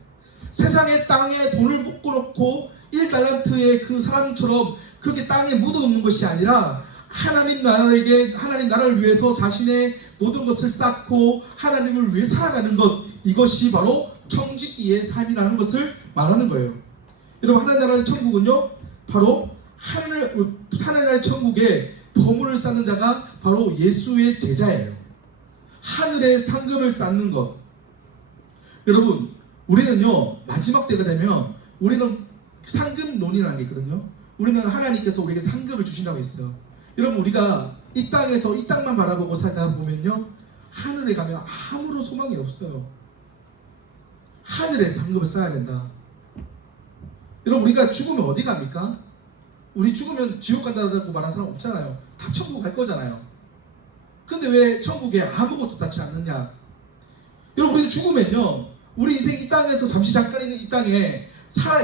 세상의 땅에 돈을 묶어놓고 1달란트의 그 사람처럼 그렇게 땅에 묻어놓는 것이 아니라 하나님 나라를 위해서 자신의 모든 것을 쌓고 하나님을 위해 살아가는 것, 이것이 바로 청지기의 삶이라는 것을 말하는 거예요. 여러분, 하나님 나라의 천국은요, 바로 하나님 나라의 천국에 보물을 쌓는 자가 바로 예수의 제자예요. 하늘에 상급을 쌓는 것. 여러분, 우리는요 마지막 때가 되면 우리는 상급론이라는 게 있거든요. 우리는 하나님께서 우리에게 상급을 주신다고 했어요. 여러분, 우리가 이 땅에서 이 땅만 바라보고 살다 보면요, 하늘에 가면 아무런 소망이 없어요. 하늘에 상급을 쌓아야 된다. 여러분, 우리가 죽으면 어디 갑니까? 우리 죽으면 지옥 간다고 말하는 사람 없잖아요. 다 천국 갈 거잖아요. 근데 왜 천국에 아무것도 쌓지 않느냐? 여러분, 우리는 죽으면요, 우리 인생 이 땅에서 잠깐 있는 이 땅에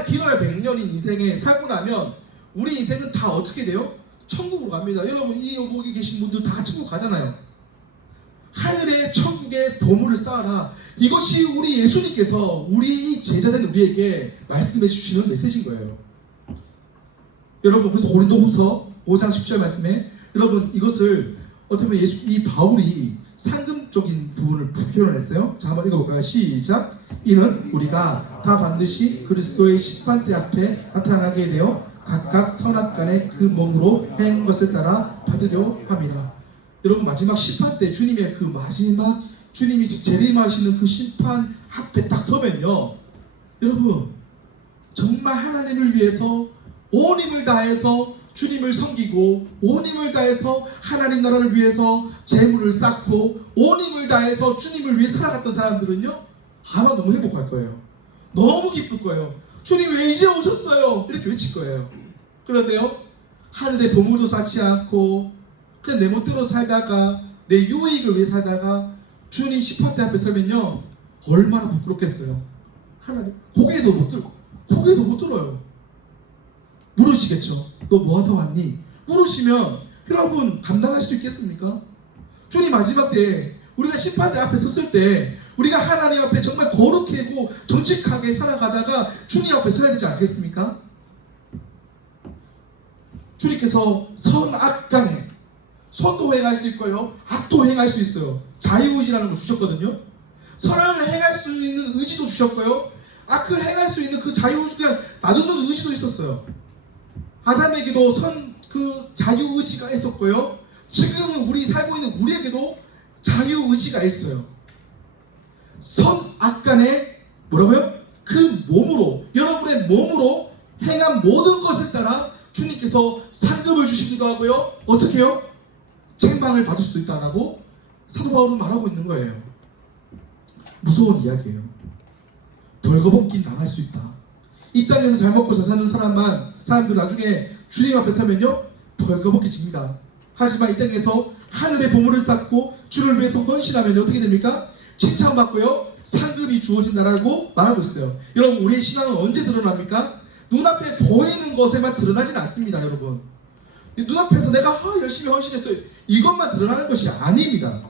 길어야 100년인 인생에 살고 나면 우리 인생은 다 어떻게 돼요? 천국으로 갑니다. 여러분, 여기 계신 분들 다 천국 가잖아요. 하늘의 천국에 보물을 쌓아라. 이것이 우리 예수님께서 우리 제자된 우리에게 말씀해 주시는 메시지인 거예요. 여러분, 그래서 고린도후서 5장 10절 말씀에 여러분, 이것을 어떻게 보면 이 바울이 상금적인 부분을 표현을 했어요. 자, 한번 읽어볼까요? 시작. 이는 우리가 다 반드시 그리스도의 심판대 앞에 나타나게 되어 각각 선악간에 그 몸으로 행한 것을 따라 받으려 함이라. 여러분, 마지막 심판 때 주님의 그 마지막 주님이 재림하시는 그 심판 앞에 딱 서면요, 여러분, 정말 하나님을 위해서 온 힘을 다해서 주님을 섬기고 온 힘을 다해서 하나님 나라를 위해서 재물을 쌓고 온 힘을 다해서 주님을 위해 살아갔던 사람들은요, 아마 너무 행복할 거예요. 너무 기쁠 거예요. 주님 왜 이제 오셨어요? 이렇게 외칠 거예요. 그런데요, 하늘에 보물도 쌓지 않고 그냥 내 멋대로 살다가 내 유익을 위해 살다가 주님 심판대 앞에 서면요, 얼마나 부끄럽겠어요. 하나님 고개도 못 들어요. 물으시겠죠. 너 뭐하다 왔니? 물으시면 여러분 감당할 수 있겠습니까? 주님 마지막 때 우리가 심판대 앞에 섰을 때 우리가 하나님 앞에 정말 거룩하고 정직하게 살아가다가 주님 앞에 서야 되지 않겠습니까? 주님께서 선악간에 선도 행할 수 있고요, 악도 행할 수 있어요. 자유의지라는 걸 주셨거든요. 선을 행할 수 있는 의지도 주셨고요, 악을 행할 수 있는 그 자유, 그냥 놔두는 의지도 있었어요. 아담에게도 그 자유 의지가 있었고요. 지금은 우리 살고 있는 우리에게도 자유 의지가 있어요. 선악 간에 뭐라고요? 그 몸으로, 여러분의 몸으로 행한 모든 것을 따라 주님께서 상급을 주시기도 하고요. 어떻게 해요? 책망을 받을 수 있다라고 사도 바울은 말하고 있는 거예요. 무서운 이야기예요. 벌거벗긴 당할 수 있다. 이 땅에서 잘 먹고 잘 사는 사람들 나중에 주님 앞에 서면요 벌거벗겨집니다. 하지만 이 땅에서 하늘의 보물을 쌓고 주를 위해서 헌신하면 어떻게 됩니까? 칭찬받고요 상급이 주어진다라고 말하고 있어요. 여러분, 우리의 신앙은 언제 드러납니까? 눈앞에 보이는 것에만 드러나진 않습니다. 여러분, 눈앞에서 내가 열심히 헌신했어요 이것만 드러나는 것이 아닙니다.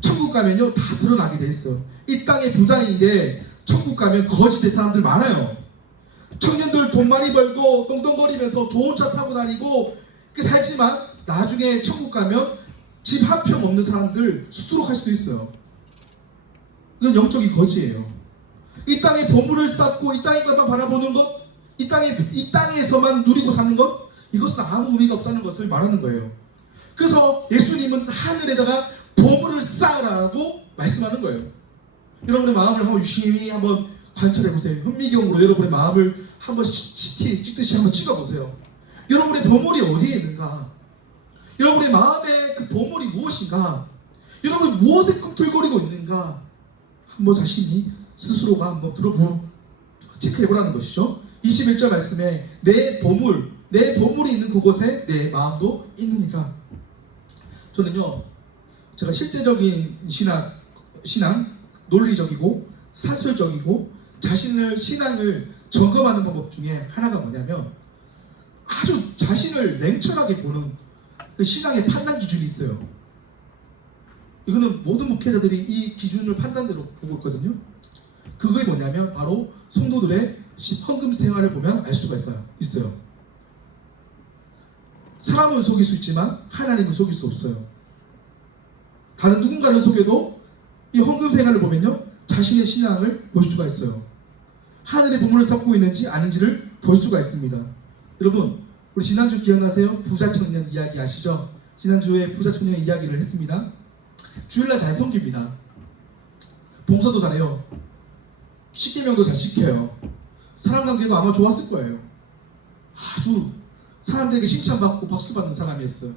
천국 가면요 다 드러나게 돼 있어요. 이 땅의 부자인데 천국 가면 거짓된 사람들 많아요. 청년들 돈 많이 벌고 똥똥거리면서 좋은 차 타고 다니고 이렇게 살지만 나중에 천국 가면 집 한 평 없는 사람들 수두룩할 수도 있어요. 이건 영적인 거지예요. 이 땅에 보물을 쌓고 이 땅의 것만 바라보는 것, 이 땅에서만 누리고 사는 것, 이것은 아무 의미가 없다는 것을 말하는 거예요. 그래서 예수님은 하늘에다가 보물을 쌓으라고 말씀하는 거예요. 여러분의 마음을 한번 유심히 한번 관찰해 보세요. 현미경으로 여러분의 마음을 한번 찍듯이 한번 찍어보세요. 여러분의 보물이 어디에 있는가? 여러분의 마음의 그 보물이 무엇인가? 여러분이 무엇에 꿈틀거리고 있는가? 한번 자신이 스스로가 한번 체크해 보라는 것이죠. 21절 말씀에 내 보물이 있는 그곳에 내 마음도 있느니라. 저는요, 제가 실제적인 신앙, 논리적이고 산술적이고 신앙을 점검하는 방법 중에 하나가 뭐냐면 아주 자신을 냉철하게 보는 그 신앙의 판단 기준이 있어요. 이거는 모든 목회자들이 이 기준을 판단대로 보고 있거든요. 그게 뭐냐면 바로 성도들의 헌금 생활을 보면 알 수가 있어요. 사람은 속일 수 있지만 하나님은 속일 수 없어요. 다른 누군가를 속여도 이 헌금 생활을 보면요 자신의 신앙을 볼 수가 있어요. 하늘의 보물을 쌓고 있는지 아닌지를 볼 수가 있습니다. 여러분, 우리 지난주 기억나세요? 부자 청년 이야기 아시죠? 지난주에 부자 청년 이야기를 했습니다. 주일날 잘 섬깁니다. 봉사도 잘해요. 십계명도 잘 지켜요. 사람 관계도 아마 좋았을 거예요. 아주 사람들에게 칭찬받고 박수받는 사람이었어요.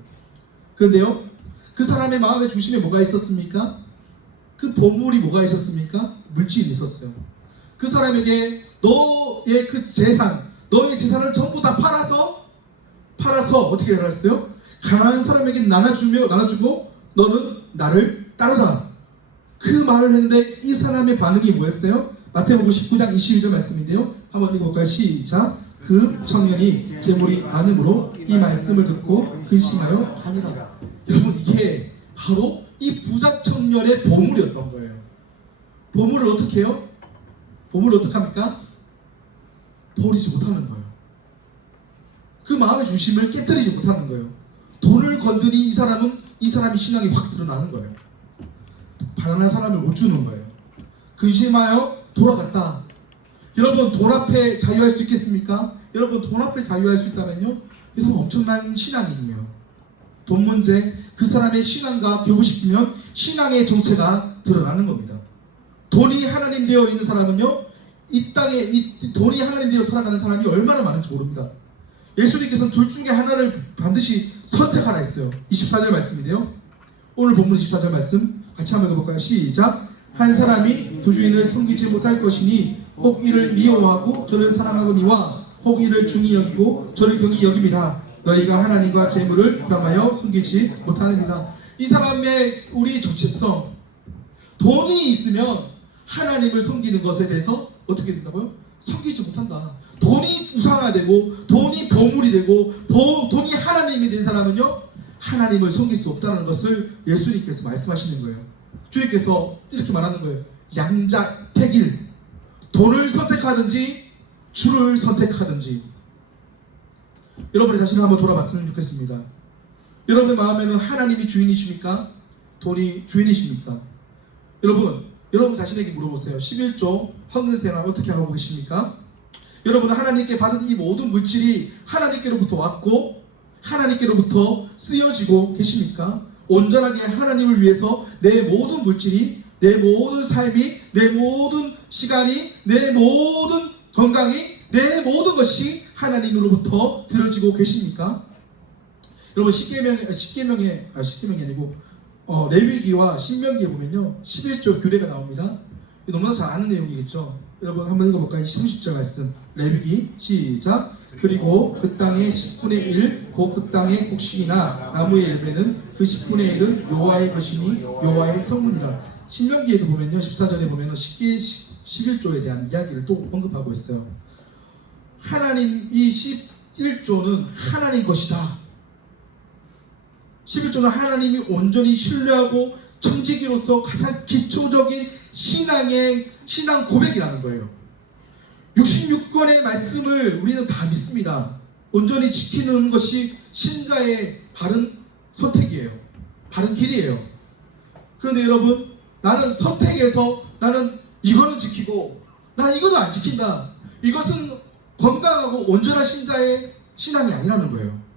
그런데요, 그 사람의 마음의 중심에 뭐가 있었습니까? 그 보물이 뭐가 있었습니까? 물질이 있었어요. 그 사람에게 너의 그 재산, 너의 재산을 전부 다 팔아서 어떻게 알았어요? 가난한 사람에게 나눠주고 너는 나를 따르라. 그 말을 했는데 이 사람의 반응이 뭐였어요? 마태복음 19장 22절 말씀인데요. 한번 읽어볼까요? 시작. 그 청년이 재물이 많음으로 이 말씀을 듣고 근심하여 가니라. 여러분, 이게 바로 이 부자 청년의 보물이었던 거예요. 보물을 어떻게 해요? 보물을 어떻게 합니까? 버리지 못하는 거예요. 그 마음의 중심을 깨뜨리지 못하는 거예요. 돈을 건드니 이 사람이 신앙이 확 드러나는 거예요. 바라는 사람을 못 주는 거예요. 근심하여 돌아갔다. 여러분, 돈 앞에 자유할 수 있겠습니까? 여러분, 돈 앞에 자유할 수 있다면요, 여러분 엄청난 신앙인이에요. 돈 문제, 그 사람의 신앙과 교부시키면 신앙의 정체가 드러나는 겁니다. 돈이 하나님 되어 있는 사람은요, 이 땅에 돈이 하나님 되어 살아가는 사람이 얼마나 많은지 모릅니다. 예수님께서는 둘 중에 하나를 반드시 선택하라 했어요. 24절 말씀인데요. 오늘 본문 24절 말씀 같이 한번 읽어볼까요? 시작. 한 사람이 두 주인을 섬기지 못할 것이니 혹 이를 미워하고 저를 사랑하거니와 혹 이를 중히 여기고 저를 경히 여김이라. 너희가 하나님과 재물을 겸하여 섬기지 못하느니라. 이 사람의 우리 정체성, 돈이 있으면 하나님을 섬기는 것에 대해서 어떻게 된다고요? 섬기지 못한다. 돈이 우상화되고 돈이 보물이 되고 돈이 하나님이 된 사람은요, 하나님을 섬길 수 없다는 것을 예수님께서 말씀하시는 거예요. 주님께서 이렇게 말하는 거예요. 양자택일. 돈을 선택하든지 주를 선택하든지. 여러분의 자신을 한번 돌아봤으면 좋겠습니다. 여러분의 마음에는 하나님이 주인이십니까? 돈이 주인이십니까? 여러분, 여러분 자신에게 물어보세요. 11조 헌금생활 어떻게 하고 계십니까? 여러분은 하나님께 받은 이 모든 물질이 하나님께로부터 왔고 하나님께로부터 쓰여지고 계십니까? 온전하게 하나님을 위해서 내 모든 물질이, 내 모든 삶이, 내 모든 시간이, 내 모든 건강이, 내 모든 것이 하나님으로부터 들어지고 계십니까? 여러분 십계명이 아니고 레위기와 신명기에 보면요 11조 규례가 나옵니다. 너무나 잘 아는 내용이겠죠. 여러분 한번 읽어볼까요? 30절 말씀 레위기 시작. 그리고 그 땅의 10분의 1 곧 그 땅의 곡식이나 나무의 열매는 그 10분의 1은 여호와의 것이니 여호와의 성문이라. 신명기에도 보면요 14절에 보면 11조에 대한 이야기를 또 언급하고 있어요. 하나님 이 11조는 하나님 것이다. 11조는 하나님이 온전히 신뢰하고 청지기로서 가장 기초적인 신앙 고백이라는 거예요. 66권의 말씀을 우리는 다 믿습니다. 온전히 지키는 것이 신자의 바른 선택이에요. 바른 길이에요. 그런데 여러분, 나는 선택해서 나는 이거는 지키고 나는 이거는 안 지킨다. 이것은 건강하고 온전한 신자의 신앙이 아니라는 거예요.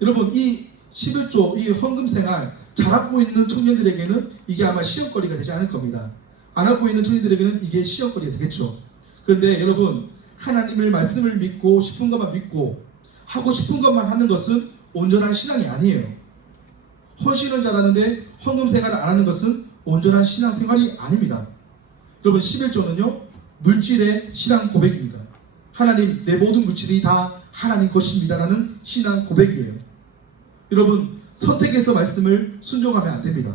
여러분, 이 11조, 이 헌금생활 잘하고 있는 청년들에게는 이게 아마 시험거리가 되지 않을 겁니다. 안 하고 있는 청년들에게는 이게 시험거리가 되겠죠. 그런데 여러분, 하나님의 말씀을 믿고 싶은 것만 믿고 하고 싶은 것만 하는 것은 온전한 신앙이 아니에요. 헌신은 잘하는데 헌금생활을 안 하는 것은 온전한 신앙생활이 아닙니다. 여러분, 11조는요 물질의 신앙 고백입니다. 하나님, 내 모든 물질이 다 하나님 것입니다 라는 신앙 고백이에요. 여러분, 선택해서 말씀을 순종하면 안 됩니다.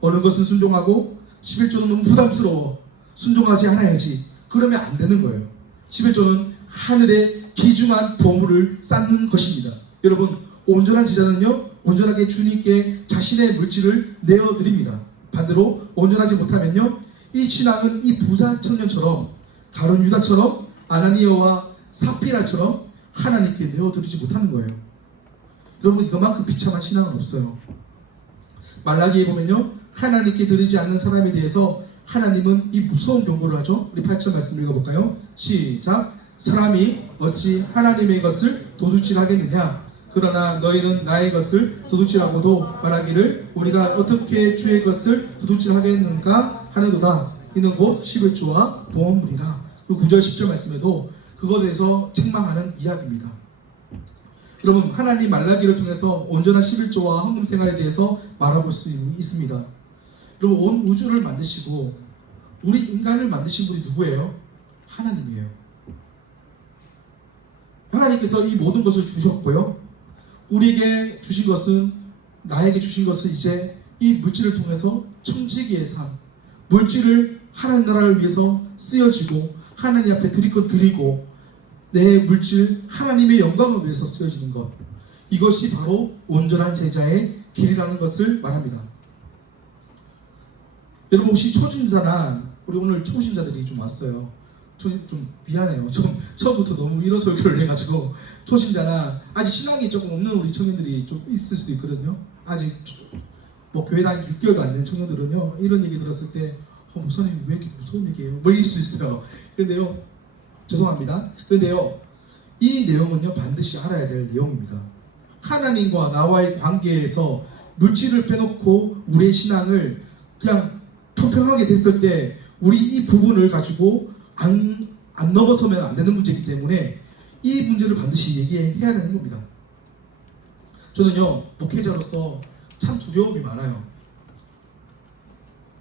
어느 것은 순종하고 11조는 너무 부담스러워 순종하지 않아야지 그러면 안 되는 거예요. 11조는 하늘의 귀중한 보물을 쌓는 것입니다. 여러분, 온전한 제자는요 온전하게 주님께 자신의 물질을 내어드립니다. 반대로 온전하지 못하면요 이 신앙은 이 부자 청년처럼 가룟 유다처럼 아나니아와 삽비라처럼 하나님께 내어드리지 못하는 거예요. 여러분, 이거만큼 비참한 신앙은 없어요. 말라기에 보면요 하나님께 드리지 않는 사람에 대해서 하나님은 이 무서운 경고를 하죠. 우리 8절 말씀 읽어볼까요? 시작. 사람이 어찌 하나님의 것을 도둑질하겠느냐? 그러나 너희는 나의 것을 도둑질하고도 말하기를 우리가 어떻게 주의 것을 도둑질하겠는가 하는도다. 이는 곧 11조와 보험물이라. 그리고 9절 10절 말씀에도 그것에 대해서 책망하는 이야기입니다. 여러분, 하나님 말라기를 통해서 온전한 11조와 헌금생활에 대해서 말하고 있습니다. 여러분, 온 우주를 만드시고 우리 인간을 만드신 분이 누구예요? 하나님이에요. 하나님께서 이 모든 것을 주셨고요, 우리에게 주신 것은, 나에게 주신 것은 이제 이 물질을 통해서 청지기의 삶, 물질을 하나님 나라를 위해서 쓰여지고 하나님 앞에 드릴 것 드리고 내 물질 하나님의 영광을 위해서 쓰여지는 것, 이것이 바로 온전한 제자의 길이라는 것을 말합니다. 여러분, 혹시 초신자나 우리 오늘 초신자들이 좀 왔어요. 좀 미안해요. 처음부터 너무 이런 설교를 해가지고 초신자나 아직 신앙이 조금 없는 우리 청년들이 좀 있을 수 있거든요. 아직 뭐 교회 다닌 6개월도 안 된 청년들은요 이런 얘기 들었을 때 목사님 왜 이렇게 무서운 얘기예요? 뭐 이럴 수 있어요. 근데요, 죄송합니다. 근데요, 이 내용은요 반드시 알아야 될 내용입니다. 하나님과 나와의 관계에서 물질을 빼놓고 우리의 신앙을 그냥 평평하게 됐을 때 우리 이 부분을 가지고 안 넘어서면 안 되는 문제이기 때문에 이 문제를 반드시 얘기해야 되는 겁니다. 저는요 목회자로서 참 두려움이 많아요.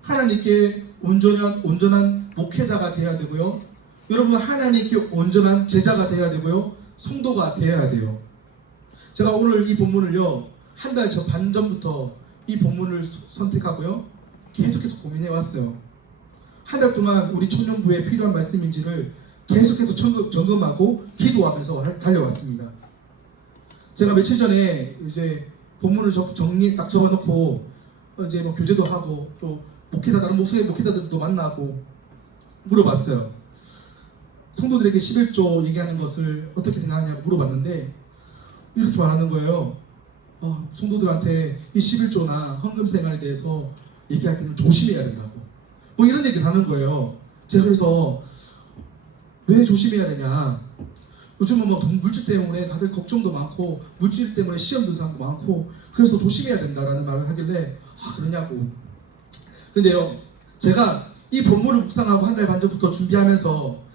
하나님께 온전한 목회자가 되어야 되고요, 여러분 하나님께 온전한 제자가 되어야 되고요, 성도가 되어야 돼요. 제가 오늘 이 본문을요 한 달 반 전부터 이 본문을 선택하고요 계속해서 고민해 왔어요. 한 달 동안 우리 청년부에 필요한 말씀인지를 계속해서 점검하고 기도하면서 달려왔습니다. 제가 며칠 전에 이제 본문을 정리 딱 적어놓고 이제 뭐 교제도 하고 또 다른 목회자들도 만나고 물어봤어요. 성도들에게 11조 얘기하는 것을 어떻게 생각하냐고 물어봤는데 이렇게 말하는 거예요. 성도들한테 이 11조나 헌금 생활에 대해서 얘기할 때는 조심해야 된다고 뭐 이런 얘기를 하는 거예요. 제가 그래서 왜 조심해야 되냐, 요즘은 뭐 물질 때문에 다들 걱정도 많고 물질 때문에 시험도 사고 많고 그래서 조심해야 된다라는 말을 하길래 그러냐고. 근데요, 제가 이 본문을 묵상하고 한 달 반 전부터 준비하면서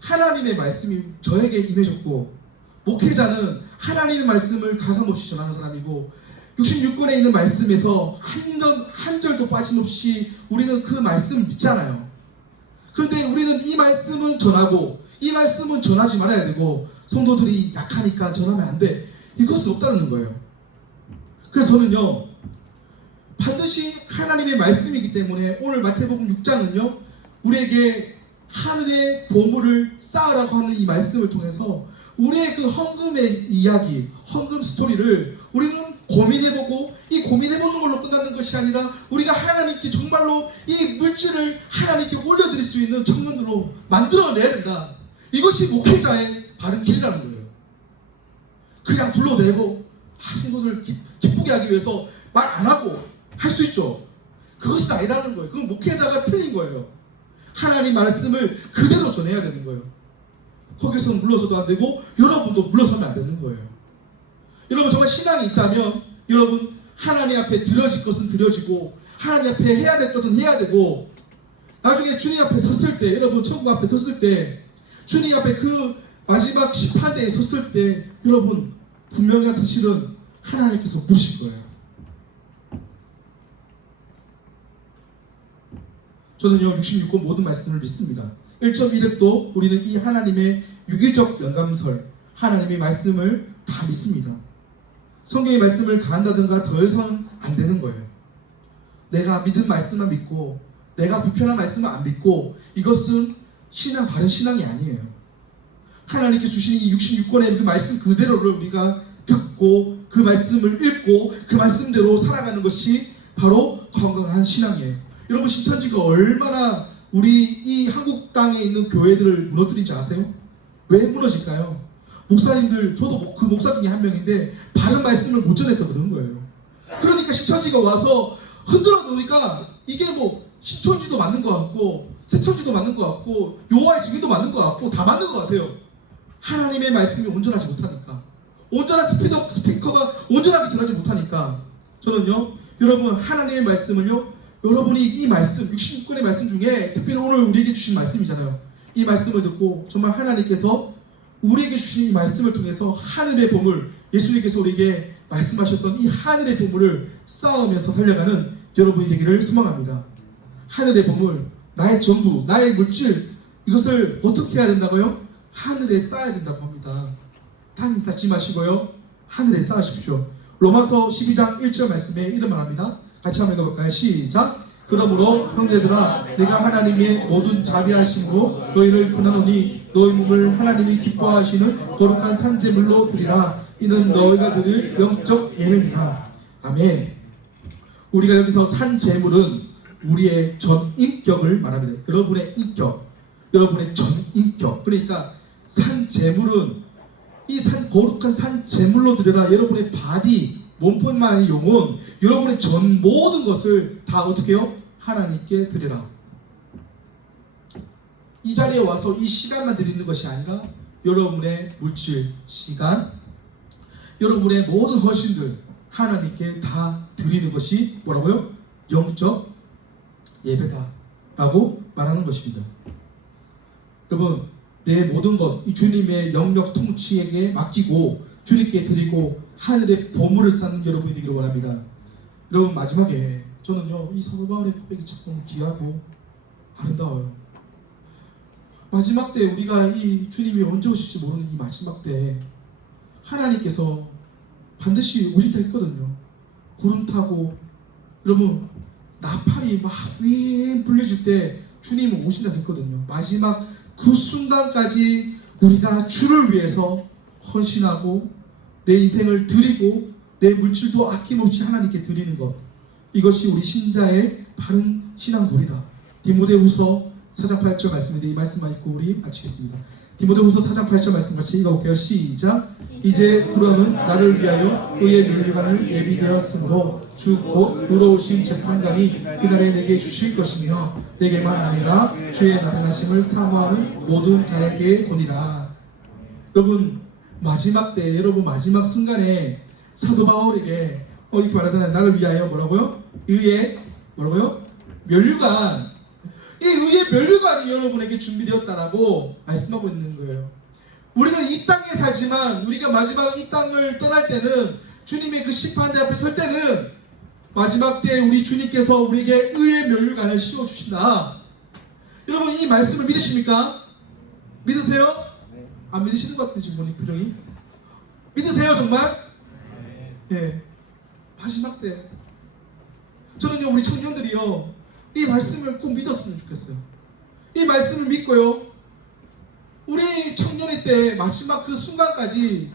하나님의 말씀이 저에게 임해졌고, 목회자는 하나님의 말씀을 가감없이 전하는 사람이고 66권에 있는 말씀에서 한 절도 빠짐없이 우리는 그 말씀을 믿잖아요. 그런데 우리는 이 말씀은 전하고 이 말씀은 전하지 말아야 되고 성도들이 약하니까 전하면 안 돼, 이것은 없다는 거예요. 그래서 저는요, 반드시 하나님의 말씀이기 때문에 오늘 마태복음 6장은요 우리에게 하늘의 보물을 쌓으라고 하는 이 말씀을 통해서 우리의 그 헌금의 이야기, 헌금 스토리를 우리는 고민해보고, 이 고민해보는 걸로 끝나는 것이 아니라 우리가 하나님께 정말로 이 물질을 하나님께 올려드릴 수 있는 청년으로 만들어내야 된다. 이것이 목회자의 바른 길이라는 거예요. 그냥 불러내고 성도들 기쁘게 하기 위해서 말 안 하고 할 수 있죠. 그것이 아니라는 거예요. 그건 목회자가 틀린 거예요. 하나님 말씀을 그대로 전해야 되는 거예요. 거기서는 물러서도 안 되고 여러분도 물러서면 안 되는 거예요. 여러분 정말 신앙이 있다면 여러분 하나님 앞에 드려질 것은 드려지고 하나님 앞에 해야 될 것은 해야 되고, 나중에 주님 앞에 섰을 때, 여러분 천국 앞에 섰을 때, 주님 앞에 그 마지막 심판대에 섰을 때 여러분 분명한 사실은 하나님께서 부르실 거예요. 저는요 66권 모든 말씀을 믿습니다. 1.1획도 우리는 이 하나님의 유기적 영감설, 하나님의 말씀을 다 믿습니다. 성경의 말씀을 가한다든가 더해서는 안 되는 거예요. 내가 믿은 말씀만 믿고 내가 불편한 말씀만 안 믿고 이것은 바른 신앙이 아니에요. 하나님께 주신 이 66권의 그 말씀 그대로를 우리가 듣고 그 말씀을 읽고 그 말씀대로 살아가는 것이 바로 건강한 신앙이에요. 여러분 신천지가 얼마나 우리 이 한국 땅에 있는 교회들을 무너뜨린지 아세요? 왜 무너질까요? 목사님들, 저도 그 목사 중에 한 명인데 바른 말씀을 못 전해서 그런 거예요. 그러니까 신천지가 와서 흔들어 놓으니까 이게 뭐 신천지도 맞는 것 같고 새천지도 맞는 것 같고 여호와의 증인도 맞는 것 같고 다 맞는 것 같아요. 하나님의 말씀이 온전하지 못하니까, 온전한 스피커가 온전하게 전하지 못하니까. 저는요 여러분 하나님의 말씀을요, 여러분이 이 말씀 66권의 말씀 중에 특별히 오늘 우리에게 주신 말씀이잖아요. 이 말씀을 듣고 정말 하나님께서 우리에게 주신 이 말씀을 통해서 하늘의 보물, 예수님께서 우리에게 말씀하셨던 이 하늘의 보물을 쌓으면서 살려가는 여러분이 되기를 소망합니다. 하늘의 보물, 나의 전부, 나의 물질, 이것을 어떻게 해야 된다고요? 하늘에 쌓아야 된다고 합니다. 땅에 쌓지 마시고요, 하늘에 쌓으십시오. 로마서 12장 1절 말씀에 이런 말합니다. 같이 한번 읽어볼까요? 시작. 그러므로 형제들아, 내가 하나님의 모든 자비하심으로 너희를 권하노니 너희 몸을 하나님이 기뻐하시는 거룩한 산제물로 드리라. 이는 너희가 드릴 영적 예배니라. 아멘. 우리가 여기서 산제물은 우리의 전인격을 말합니다. 여러분의 인격, 여러분의 전인격. 그러니까 산제물은 이 거룩한 산제물로 드려라. 여러분의 바디, 몸뿐만 아니라 영혼, 여러분의 전 모든 것을 다 어떻게 해요? 하나님께 드리라. 이 자리에 와서 이 시간만 드리는 것이 아니라 여러분의 물질, 시간, 여러분의 모든 헌신들 하나님께 다 드리는 것이 뭐라고요? 영적 예배다 라고 말하는 것입니다. 여러분, 내 모든 것 이 주님의 영역 통치에게 맡기고 주님께 드리고 하늘의 보물을 쌓는 여러분이 되기를 원합니다. 여러분, 마지막에 저는요 이 사도 바울의 고백이 참 귀하고 아름다워요. 마지막 때 우리가 이 주님이 언제 오실지 모르는 이 마지막 때 하나님께서 반드시 오신다 했거든요. 구름 타고 여러분 나팔이 막 윙 불려질 때 주님은 오신다 했거든요. 마지막 그 순간까지 우리가 주를 위해서 헌신하고 내 인생을 드리고 내 물질도 아낌없이 하나님께 드리는 것, 이것이 우리 신자의 바른 신앙고리다. 디모데후서 4장 8절 말씀인데 이 말씀만 읽고 우리 마치겠습니다. 디모데후서 4장 8절 말씀 같이 읽어볼게요. 시작. 이제 그러면 나를 위하여 의의 면류관을 예비되었으므로 주 곧 의로우신 재판관이 그날에 내게 주실 것이며 내게만 아니라 주의 나타나심을 사모하는 모든 자에게 도니라. 여러분 마지막 때, 여러분 마지막 순간에 사도 바울에게 이렇게 말하잖아요. 나를 위하여 뭐라고요? 의의 뭐라고요? 면류관. 이 의의 면류관이 여러분에게 준비되었다라고 말씀하고 있는 거예요. 우리는 이 땅에 살지만 우리가 마지막 이 땅을 떠날 때는 주님의 그 심판대 앞에 설 때는 마지막 때 우리 주님께서 우리에게 의의 면류관을 씌워주신다. 여러분 이 말씀을 믿으십니까? 믿으세요? 안 믿으시는 것 같아요. 지금 보니 표정이. 믿으세요 정말? 예. 마지막 때 저는요 우리 청년들이요 이 말씀을 꼭 믿었으면 좋겠어요. 이 말씀을 믿고요 우리 청년의 때 마지막 그 순간까지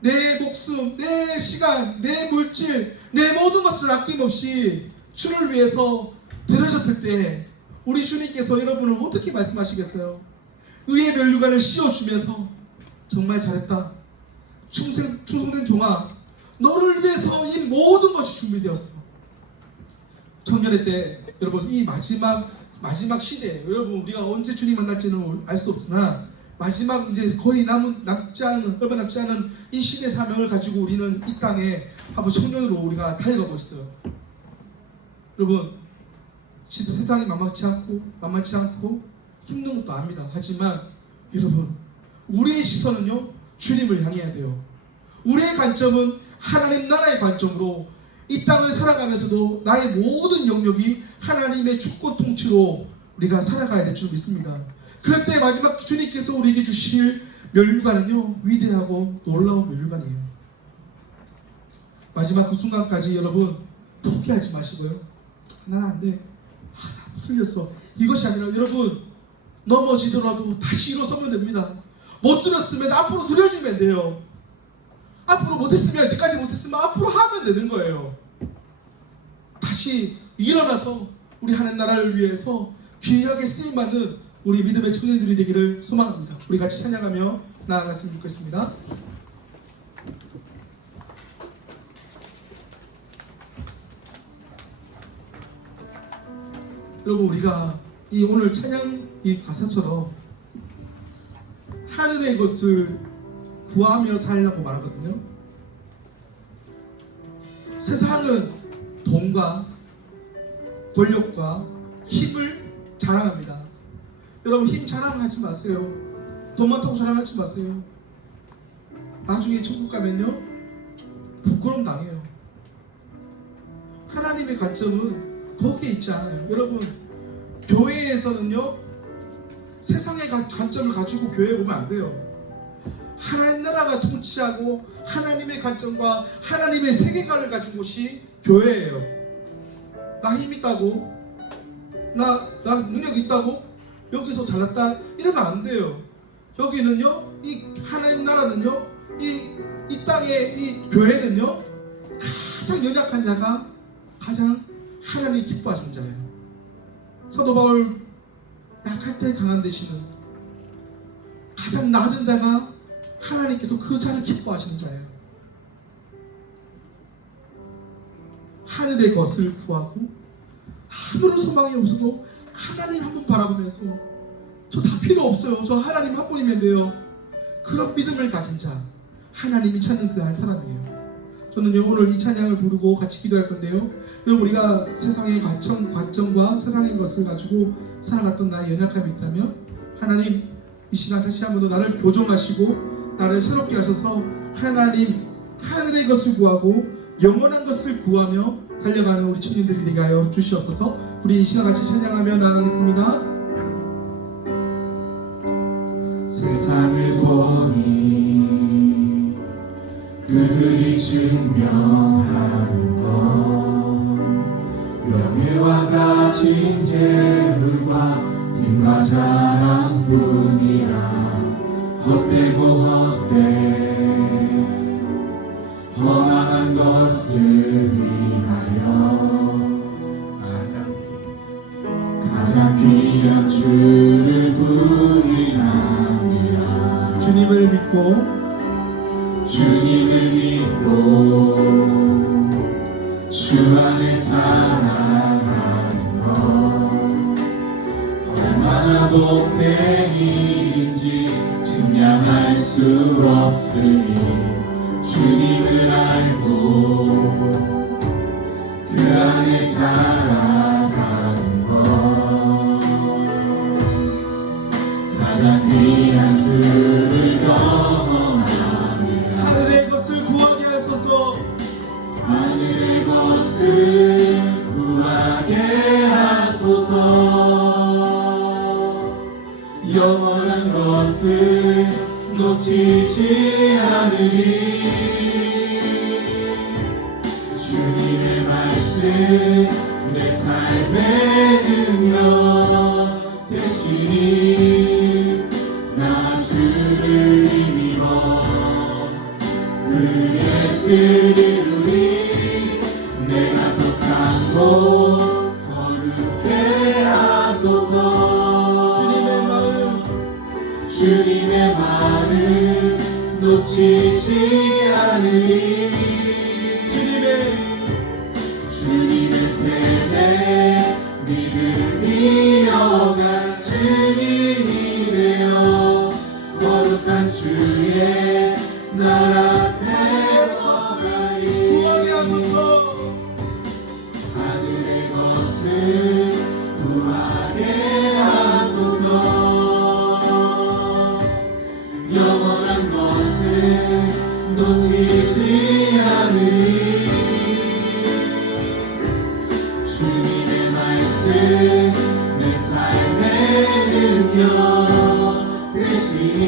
내 목숨, 내 시간, 내 물질, 내 모든 것을 아낌없이 주를 위해서 들어졌을 때 우리 주님께서 여러분을 어떻게 말씀하시겠어요? 의의 면류관을 씌워주면서 정말 잘했다. 충성된 종아, 너를 위해서 이 모든 것이 준비되었어. 청년의 때 여러분 이 마지막 시대, 여러분 우리가 언제 주님 만날지는 알 수 없으나 마지막 이제 거의 얼마 남지 않은 이 시대 사명을 가지고 우리는 이 땅에 한번 청년으로 우리가 달려가고 있어요. 여러분 세상이 만만치 않고 힘든 것도 압니다. 하지만 여러분 우리의 시선은요 주님을 향해야 돼요. 우리의 관점은 하나님 나라의 관점으로 이 땅을 살아가면서도 나의 모든 영역이 하나님의 주권 통치로 우리가 살아가야 될 줄 믿습니다. 그럴 때 마지막 주님께서 우리에게 주실 면류관은요 위대하고 놀라운 면류관이에요. 마지막 그 순간까지 여러분 포기하지 마시고요. 난 안 돼. 나 틀렸어. 이것이 아니라 여러분 넘어지더라도 다시 일어서면 됩니다. 못 들었으면 앞으로 들려주면 돼요. 앞으로 못했으면 여태까지 못했으면 앞으로 하면 되는 거예요. 다시 일어나서 우리 하나님 나라를 위해서 귀하게 쓰임받는 우리 믿음의 청년들이 되기를 소망합니다. 우리 같이 찬양하며 나아갔으면 좋겠습니다. 여러분 우리가 이 오늘 찬양 이 가사처럼 하늘의 것을 구하며 살라고 말하거든요. 세상은 돈과 권력과 힘을 자랑합니다. 여러분 힘 자랑하지 마세요. 돈 많다고 자랑하지 마세요. 나중에 천국 가면요 부끄러움 당해요. 하나님의 관점은 거기에 있지 않아요. 여러분 교회에서는요 세상의 관점을 가지고 교회에 오면 안 돼요. 하나님 나라가 통치하고 하나님의 관점과 하나님의 세계관을 가진 곳이 교회예요. 나 힘 있다고 나 능력 있다고 여기서 잘났다 이러면 안 돼요. 여기는요 이 하나님 나라는요 이 땅의 이 교회는요 가장 연약한 자가 가장 하나님 기뻐하시는 자예요. 사도 바울 약할 때 강한 대신은 가장 낮은 자가 하나님께서 그 자를 기뻐하시는 자예요. 하늘의 것을 구하고 아무런 소망이 없어도 하나님 한 분 바라보면서 저 다 필요 없어요. 저 하나님 한 분이면 돼요. 그런 믿음을 가진 자, 하나님이 찾는 그 한 사람이에요. 저는요 오늘 이 찬양을 부르고 같이 기도할 건데요. 여러분 우리가 세상의 관점과 세상의 것을 가지고 살아갔던 나의 연약함이 있다면 하나님 이 시간 다시 한 번 더 나를 교정하시고 나를 새롭게 하셔서 하나님 하늘의 것을 구하고 영원한 것을 구하며 달려가는 우리 청년들이 되게 하여 주시옵소서. 우리 이 시간 같이 찬양하며 나아가겠습니다. 세상을 보니 그들이 증명하는 것 명예와 가진 재물과 힘과 자랑뿐이라 헛되고 헛돼 허망한 것을 위하여 가장 귀한 주를 부인하니라. 주님을 믿고 주님을 믿고 주 안에 살아가는 것 얼마나 복된 일인지 증량할 수 없으니 주님을 알고 그 안에 살아가는 것 가장 귀한 주를 경험하며 하늘의 것을 구하게 하소서. 하늘의 것을 구하게 하소서. 영원한 것을 놓치지 않으리. 주님의 말씀 내 삶의 능력 되시니 나 주를 힘입어 그의 뜻을 이루리. 내가 속한 곳 거룩해 하소서. 주님의 마음 놓치지 않으리. 주님의 세대 믿음이 어간 증인이 되어 거룩한 주의 나라 세워가리. 구하게 하소서. 하늘의 것을 구하게 하소서. 영원한 것을 놓치지 않으리. 주님의 말씀 내 삶의 능력 되시니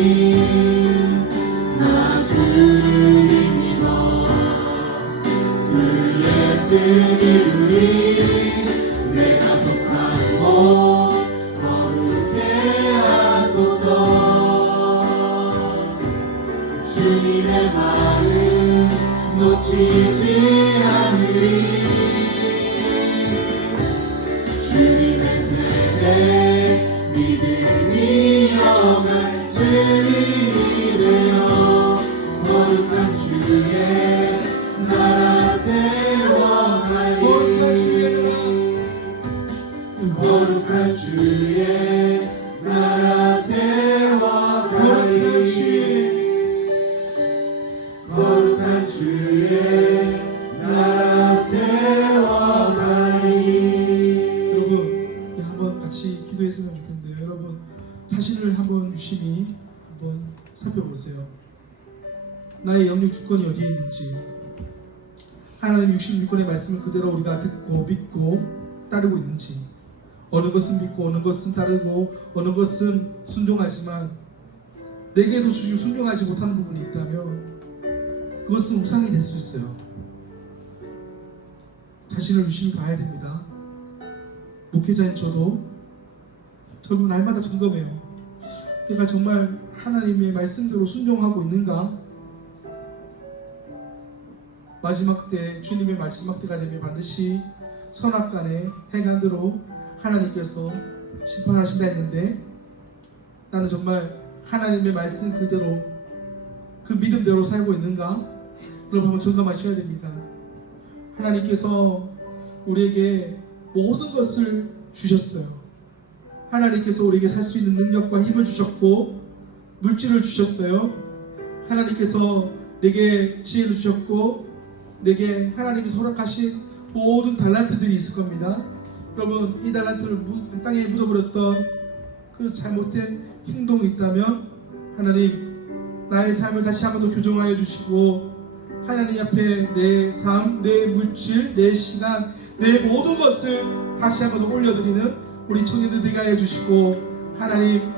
나 주를 믿어 그의 뜻을 이루리. 내가 속한 곳 거룩해 하소서. 주님의 마음 놓치지 않으리. 주님의 세대 믿음이 어간 증인이 되어 거룩한 주의 나라 세워가리. 거룩한 주의 나라 세워가리. 거룩한 주의 나라 세워가리. 여러분, 우리 한번 같이 기도했으면 좋겠는데요. 여러분, 자신을 한번 유심히 한번 살펴보세요. 나의 영역 주권이 어디에 있는지, 하나님 66권의 말씀을 그대로 우리가 듣고 믿고 따르고 있는지, 어느 것은 믿고 어느 것은 따르고 어느 것은 순종하지만 내게도 주님 순종하지 못하는 부분이 있다면 그것은 우상이 될 수 있어요. 자신을 유심히 봐야 됩니다. 목회자인 저도 날마다 점검해요. 내가 정말 하나님의 말씀대로 순종하고 있는가? 마지막 때, 주님의 마지막 때가 되면 반드시 선악간에 행한대로 하나님께서 심판하신다 했는데 나는 정말 하나님의 말씀 그대로 그 믿음대로 살고 있는가? 여러분 한번 점검하셔야 됩니다. 하나님께서 우리에게 모든 것을 주셨어요. 하나님께서 우리에게 살 수 있는 능력과 힘을 주셨고 물질을 주셨어요. 하나님께서 내게 지혜를 주셨고 내게 하나님께서 허락하신 모든 달란트들이 있을 겁니다. 여러분 이 달란트를 땅에 묻어버렸던 그 잘못된 행동이 있다면 하나님 나의 삶을 다시 한번 더 교정하여 주시고 하나님 앞에 내 삶, 내 물질, 내 시간, 내 모든 것을 다시 한번 더 올려드리는 우리 청년들 되게 하여 주시고 하나님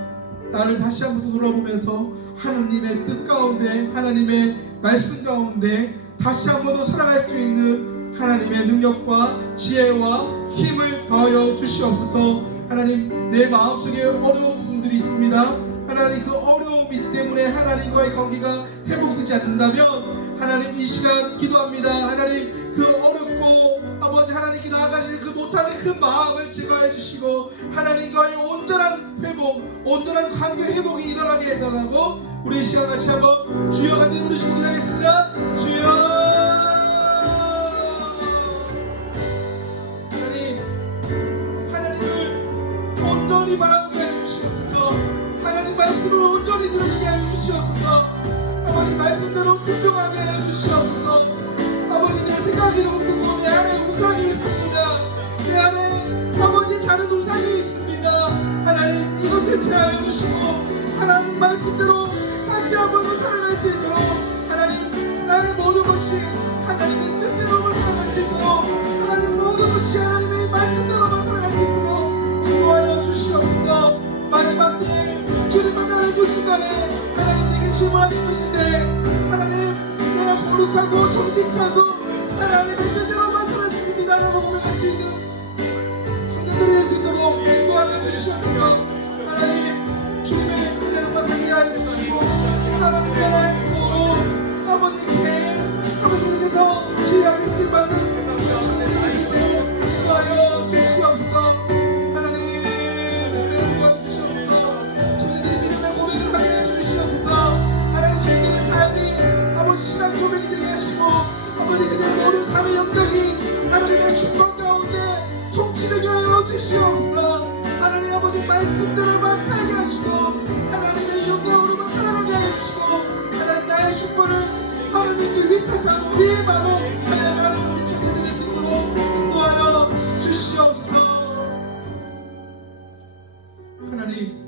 나를 다시 한번 더 돌아보면서 하나님의 뜻 가운데 하나님의 말씀 가운데 다시 한번 더 살아갈 수 있는 하나님의 능력과 지혜와 힘을 더하여 주시옵소서. 하나님 내 마음속에 어려운 부분들이 있습니다. 하나님 그 어려움 때문에 하나님과의 관계가 회복되지 않는다면 하나님 이 시간 기도합니다. 하나님 그 어렵고 아버지 하나님께 나아가실 그 못하는 그 마음을 제거해 주시고 하나님과의 온전한 회복, 온전한 관계 회복이 일어나게 해달라고 우리 이 시간 같이 한번 주여 같은 이름으로 주고 기도하겠습니다. 주여. 하나님을 온전히 바라보게 해주시옵소서. 하나님 말씀을 온전히 들으게 해주시옵소서. 아버지 말씀대로 순종하게 해주시옵소서. 아버지 내 생각이 너무 크고 내 안에 우상이 있습니다. 내 안에 아버지 다른 우상이 있습니다. 하나님 이것을 제하여 주시고 하나님 말씀대로 다시 한번 살아갈 수 있도록 하나님 나의 모든 것이 하나님의 뜻대로만 살아갈 수 있도록 하나님 모든 것이 하나님의 말씀대로만 살아갈 수 있도록 인도하여 주시옵소서. 마지막 때 주님 만나는 그 순간에 하나님 내게 질문하실 것인데 하나님 내가 거룩하고 정직하고 하나님의 뜻대로만 살아갑니다 라고 고백할 수 있는 성도들이 될 수 있도록 인도하여 주시옵소서. 하나님 주님의 뜻대로만 살게 하여 주시고 하나님의 말씀으로 아버지께 아버지께서 기회하게 쓰임받는 청년들이 있도록 인도하여 주시옵소서. 하나님 은혜를 부어주시옵소서. 청년들이 믿음의 고백을 하게 해주시옵소서. 하나님 주님의 삶이 아버지 신앙 고백이 되게 하시고 아버지 그들의 모든 삶의 영역이 하나님의 축복 가운데 통치되게 하여 주시옵소서. 하나님 아버지 말씀대로만 살게 하시고 하나님의 영광으로만 살아가게 하여 주시고 하나님 나의 축복을 하나님께 위탁하고 위임하고 하나님 나를 우리 청년들의 스스로 인도하여 주시옵소서. 하나님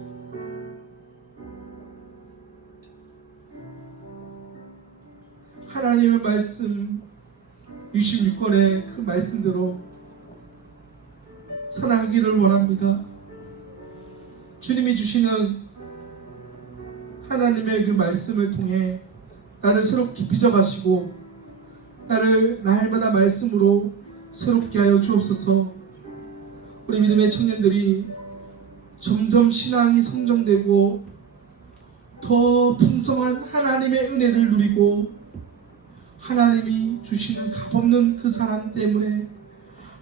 하나님의 말씀 66권의 그 말씀대로 살아가기를 원합니다. 주님이 주시는 하나님의 그 말씀을 통해 나를 새롭게 빚어가시고 나를 날마다 말씀으로 새롭게 하여 주옵소서. 우리 믿음의 청년들이 점점 신앙이 성장되고 더 풍성한 하나님의 은혜를 누리고 하나님이 주시는 값없는 그 사랑 때문에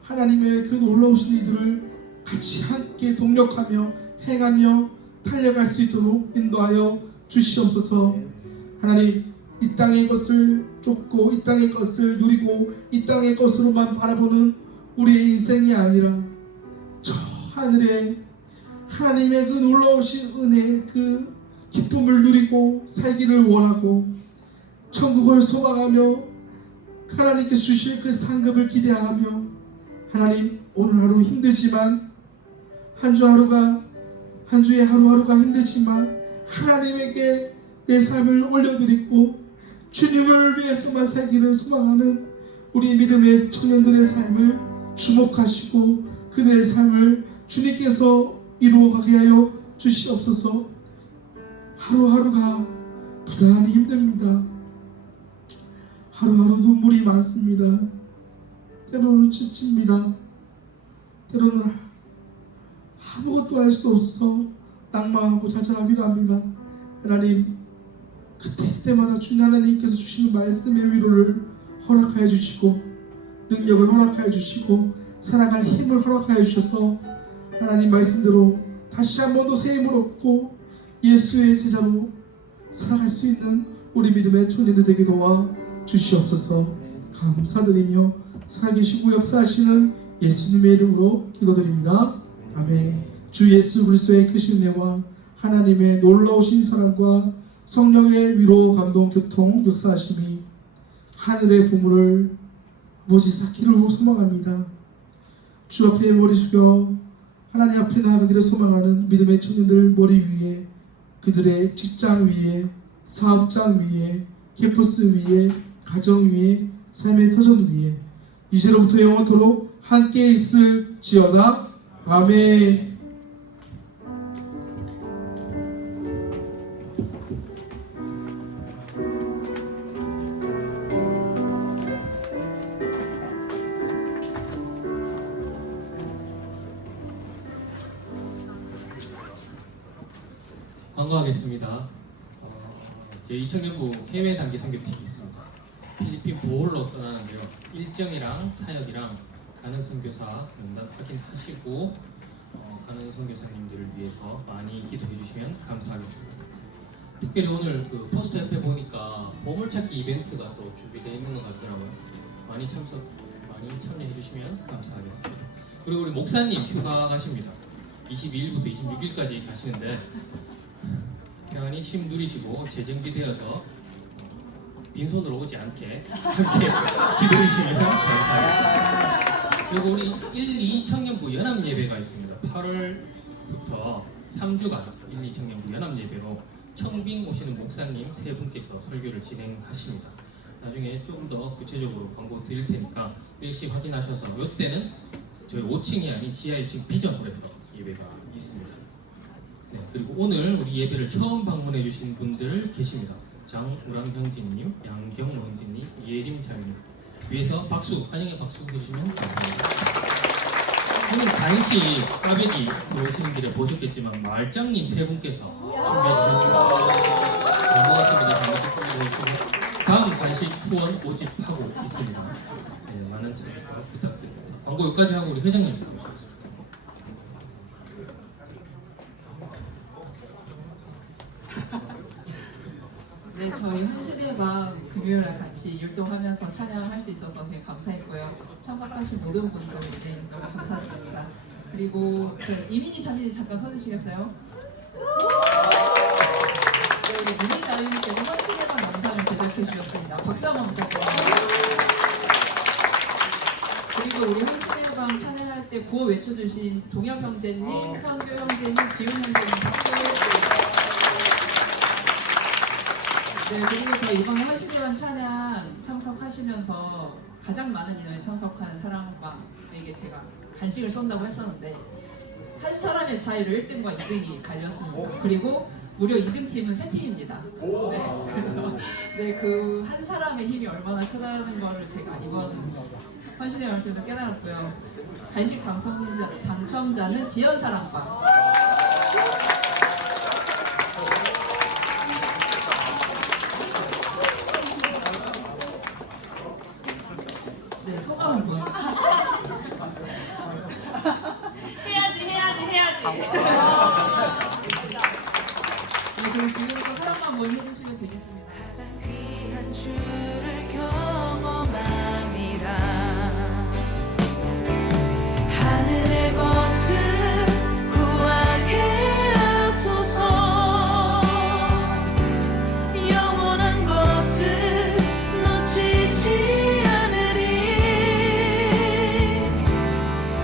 하나님의 그 놀라우신 이들을 같이 함께 동력하며 행하며 달려갈 수 있도록 인도하여 주시옵소서. 하나님 이 땅의 것을 쫓고 이 땅의 것을 누리고 이 땅의 것으로만 바라보는 우리의 인생이 아니라 저 하늘에 하나님의 그 놀라우신 은혜 그 기쁨을 누리고 살기를 원하고 천국을 소망하며 하나님께서 주실 그 상급을 기대하며 하나님 오늘 하루 힘들지만 한 주의 하루하루가 힘들지만 하나님에게 내 삶을 올려드리고 주님을 위해서만 살기를 소망하는 우리 믿음의 청년들의 삶을 주목하시고 그들의 삶을 주님께서 이루어가게 하여 주시옵소서. 하루하루가 부단히 힘듭니다. 하루하루 눈물이 많습니다. 때로는 지칩니다. 때로는 아무것도 할 수 없어서 낙망하고 좌절하기도 합니다. 하나님 그때마다 주님 하나님께서 주시는 말씀의 위로를 허락하여 주시고 능력을 허락하여 주시고 살아갈 힘을 허락하여 주셔서 하나님 말씀대로 다시 한 번 더 새 힘을 얻고 예수의 제자로 살아갈 수 있는 우리 믿음의 청년들 되게 도와 주시옵소서. 감사드리며 살아계시고 역사하시는 예수님의 이름으로 기도드립니다. 아멘. 주 예수 그리스도의 크신 은혜와 하나님의 놀라우신 사랑과 성령의 위로 감동 교통 역사하심이 하늘의 보물을 아버지 쌓기를 소망합니다. 주 앞에 머리 숙여 하나님 앞에 나아가기를 소망하는 믿음의 청년들 머리 위에 그들의 직장 위에 사업장 위에 캠퍼스 위에 가정 위에 삶의 터전 위에 이제로부터 영원토록 함께 있을지어다. 아멘. 광고하겠습니다. 저희 청년부 해외 단기 선교팀이 있습니다. 필리핀 보홀로 떠나는데요. 일정이랑 사역이랑 가는 선교사 명단 확인하시고 가는 선교사님들을 위해서 많이 기도해 주시면 감사하겠습니다. 특별히 오늘 그 포스터 옆에 보니까 보물찾기 이벤트가 또 준비되어 있는 것 같더라고요. 많이 참여해 주시면 감사하겠습니다. 그리고 우리 목사님 휴가 가십니다. 22일부터 26일까지 가시는데 평안히 쉼 누리시고 재정비되어서 빈손으로 오지 않게 함께 기도해 주시면 감사하겠습니다. 그리고 우리 1, 2 청년부 연합 예배가 있습니다. 8월부터 3주간 1, 2 청년부 연합 예배로 청빙 오시는 목사님 세 분께서 설교를 진행하십니다. 나중에 좀 더 구체적으로 광고 드릴 테니까 일시 확인하셔서 이때는 저희 5층이 아닌 지하 1층 비전홀에서 예배가 있습니다. 네, 그리고 오늘 우리 예배를 처음 방문해 주신 분들 계십니다. 장우람 형제님, 양경로 형제님, 예림 장님 위에서 박수, 환영의 박수 해주시면 감사합니다. 오늘 간식 꽈배기 들어오시는 길에 보셨겠지만 말장님 세 분께서 준비해 주셨습니다. 잘 먹었습니다. 잘 먹었습니다. 다음 간식 후원 모집하고 있습니다. 네, 많은 참여 부탁드립니다. 광고 여기까지 하고 우리 회장님 모시겠습니다. 네, 저희 한시대 밤 금요일날 같이 율동하면서 찬양할 수 있어서 되게 감사했고요. 참석하신 모든 분들 네, 너무 감사드립니다. 그리고 이민희 자매님 잠깐 서주시겠어요? 네, 이민희 자매님께서 한시대 밤 영상을 제작해 주셨습니다. 박수 한번 부탁드립니다. 그리고 우리 한시대 밤 찬양할 때 구호 외쳐주신 동엽 형제님, 성규 형제님, 지훈 형제님 박수. 네, 그리고 저희 이번에 한시대반 찬양 참석하시면서 가장 많은 인원이 참석하는 사랑방에게 제가 간식을 쏜다고 했었는데 한 사람의 차이로 1등과 2등이 갈렸습니다. 그리고 무려 2등 팀은 3팀입니다. 네, 그 한 사람의 힘이 얼마나 크다는 걸 제가 이번 한시대반 때도 깨달았고요. 간식 당첨자는 지연사랑방. 네, 소감은 뭐예요? 네, 그럼 지금부터 사랑만 모임 해주시면 되겠습니다. 가장 귀한 주를 경험함이라 하늘의 것을 구하게 하소서 영원한 것을 놓치지 않으리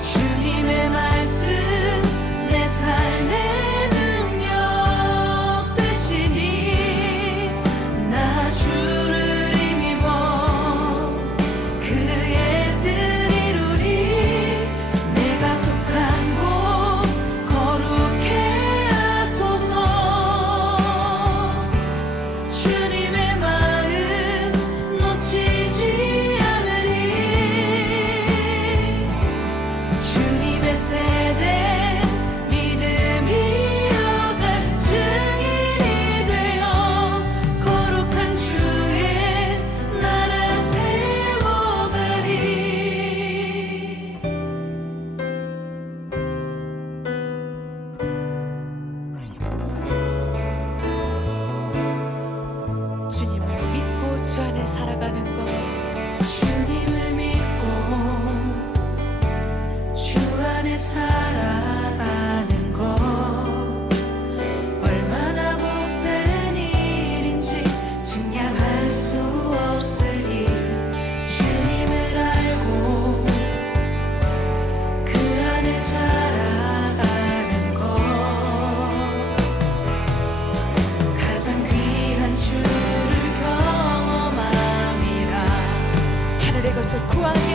주님의 말씀 내 삶의 능력 되시니 나 주를 힘입어 그의 뜻 이루리 내가 속한 곳 거룩해 하소서 주님의 마음 놓치지 않으리 주님의 세대 믿음이여 갈 증인이 되어 거룩한 주의 나라 세워가리 주님을 믿고 주 안에 살아가는 것 주님을 믿고 주 안에 살아가는 것 얼마나 복된 일인지 증량할 수 없으리 주님을 알고 그 안에 살아가는 것 가장 귀한 주를 경험함이라 하늘의 것을 구하게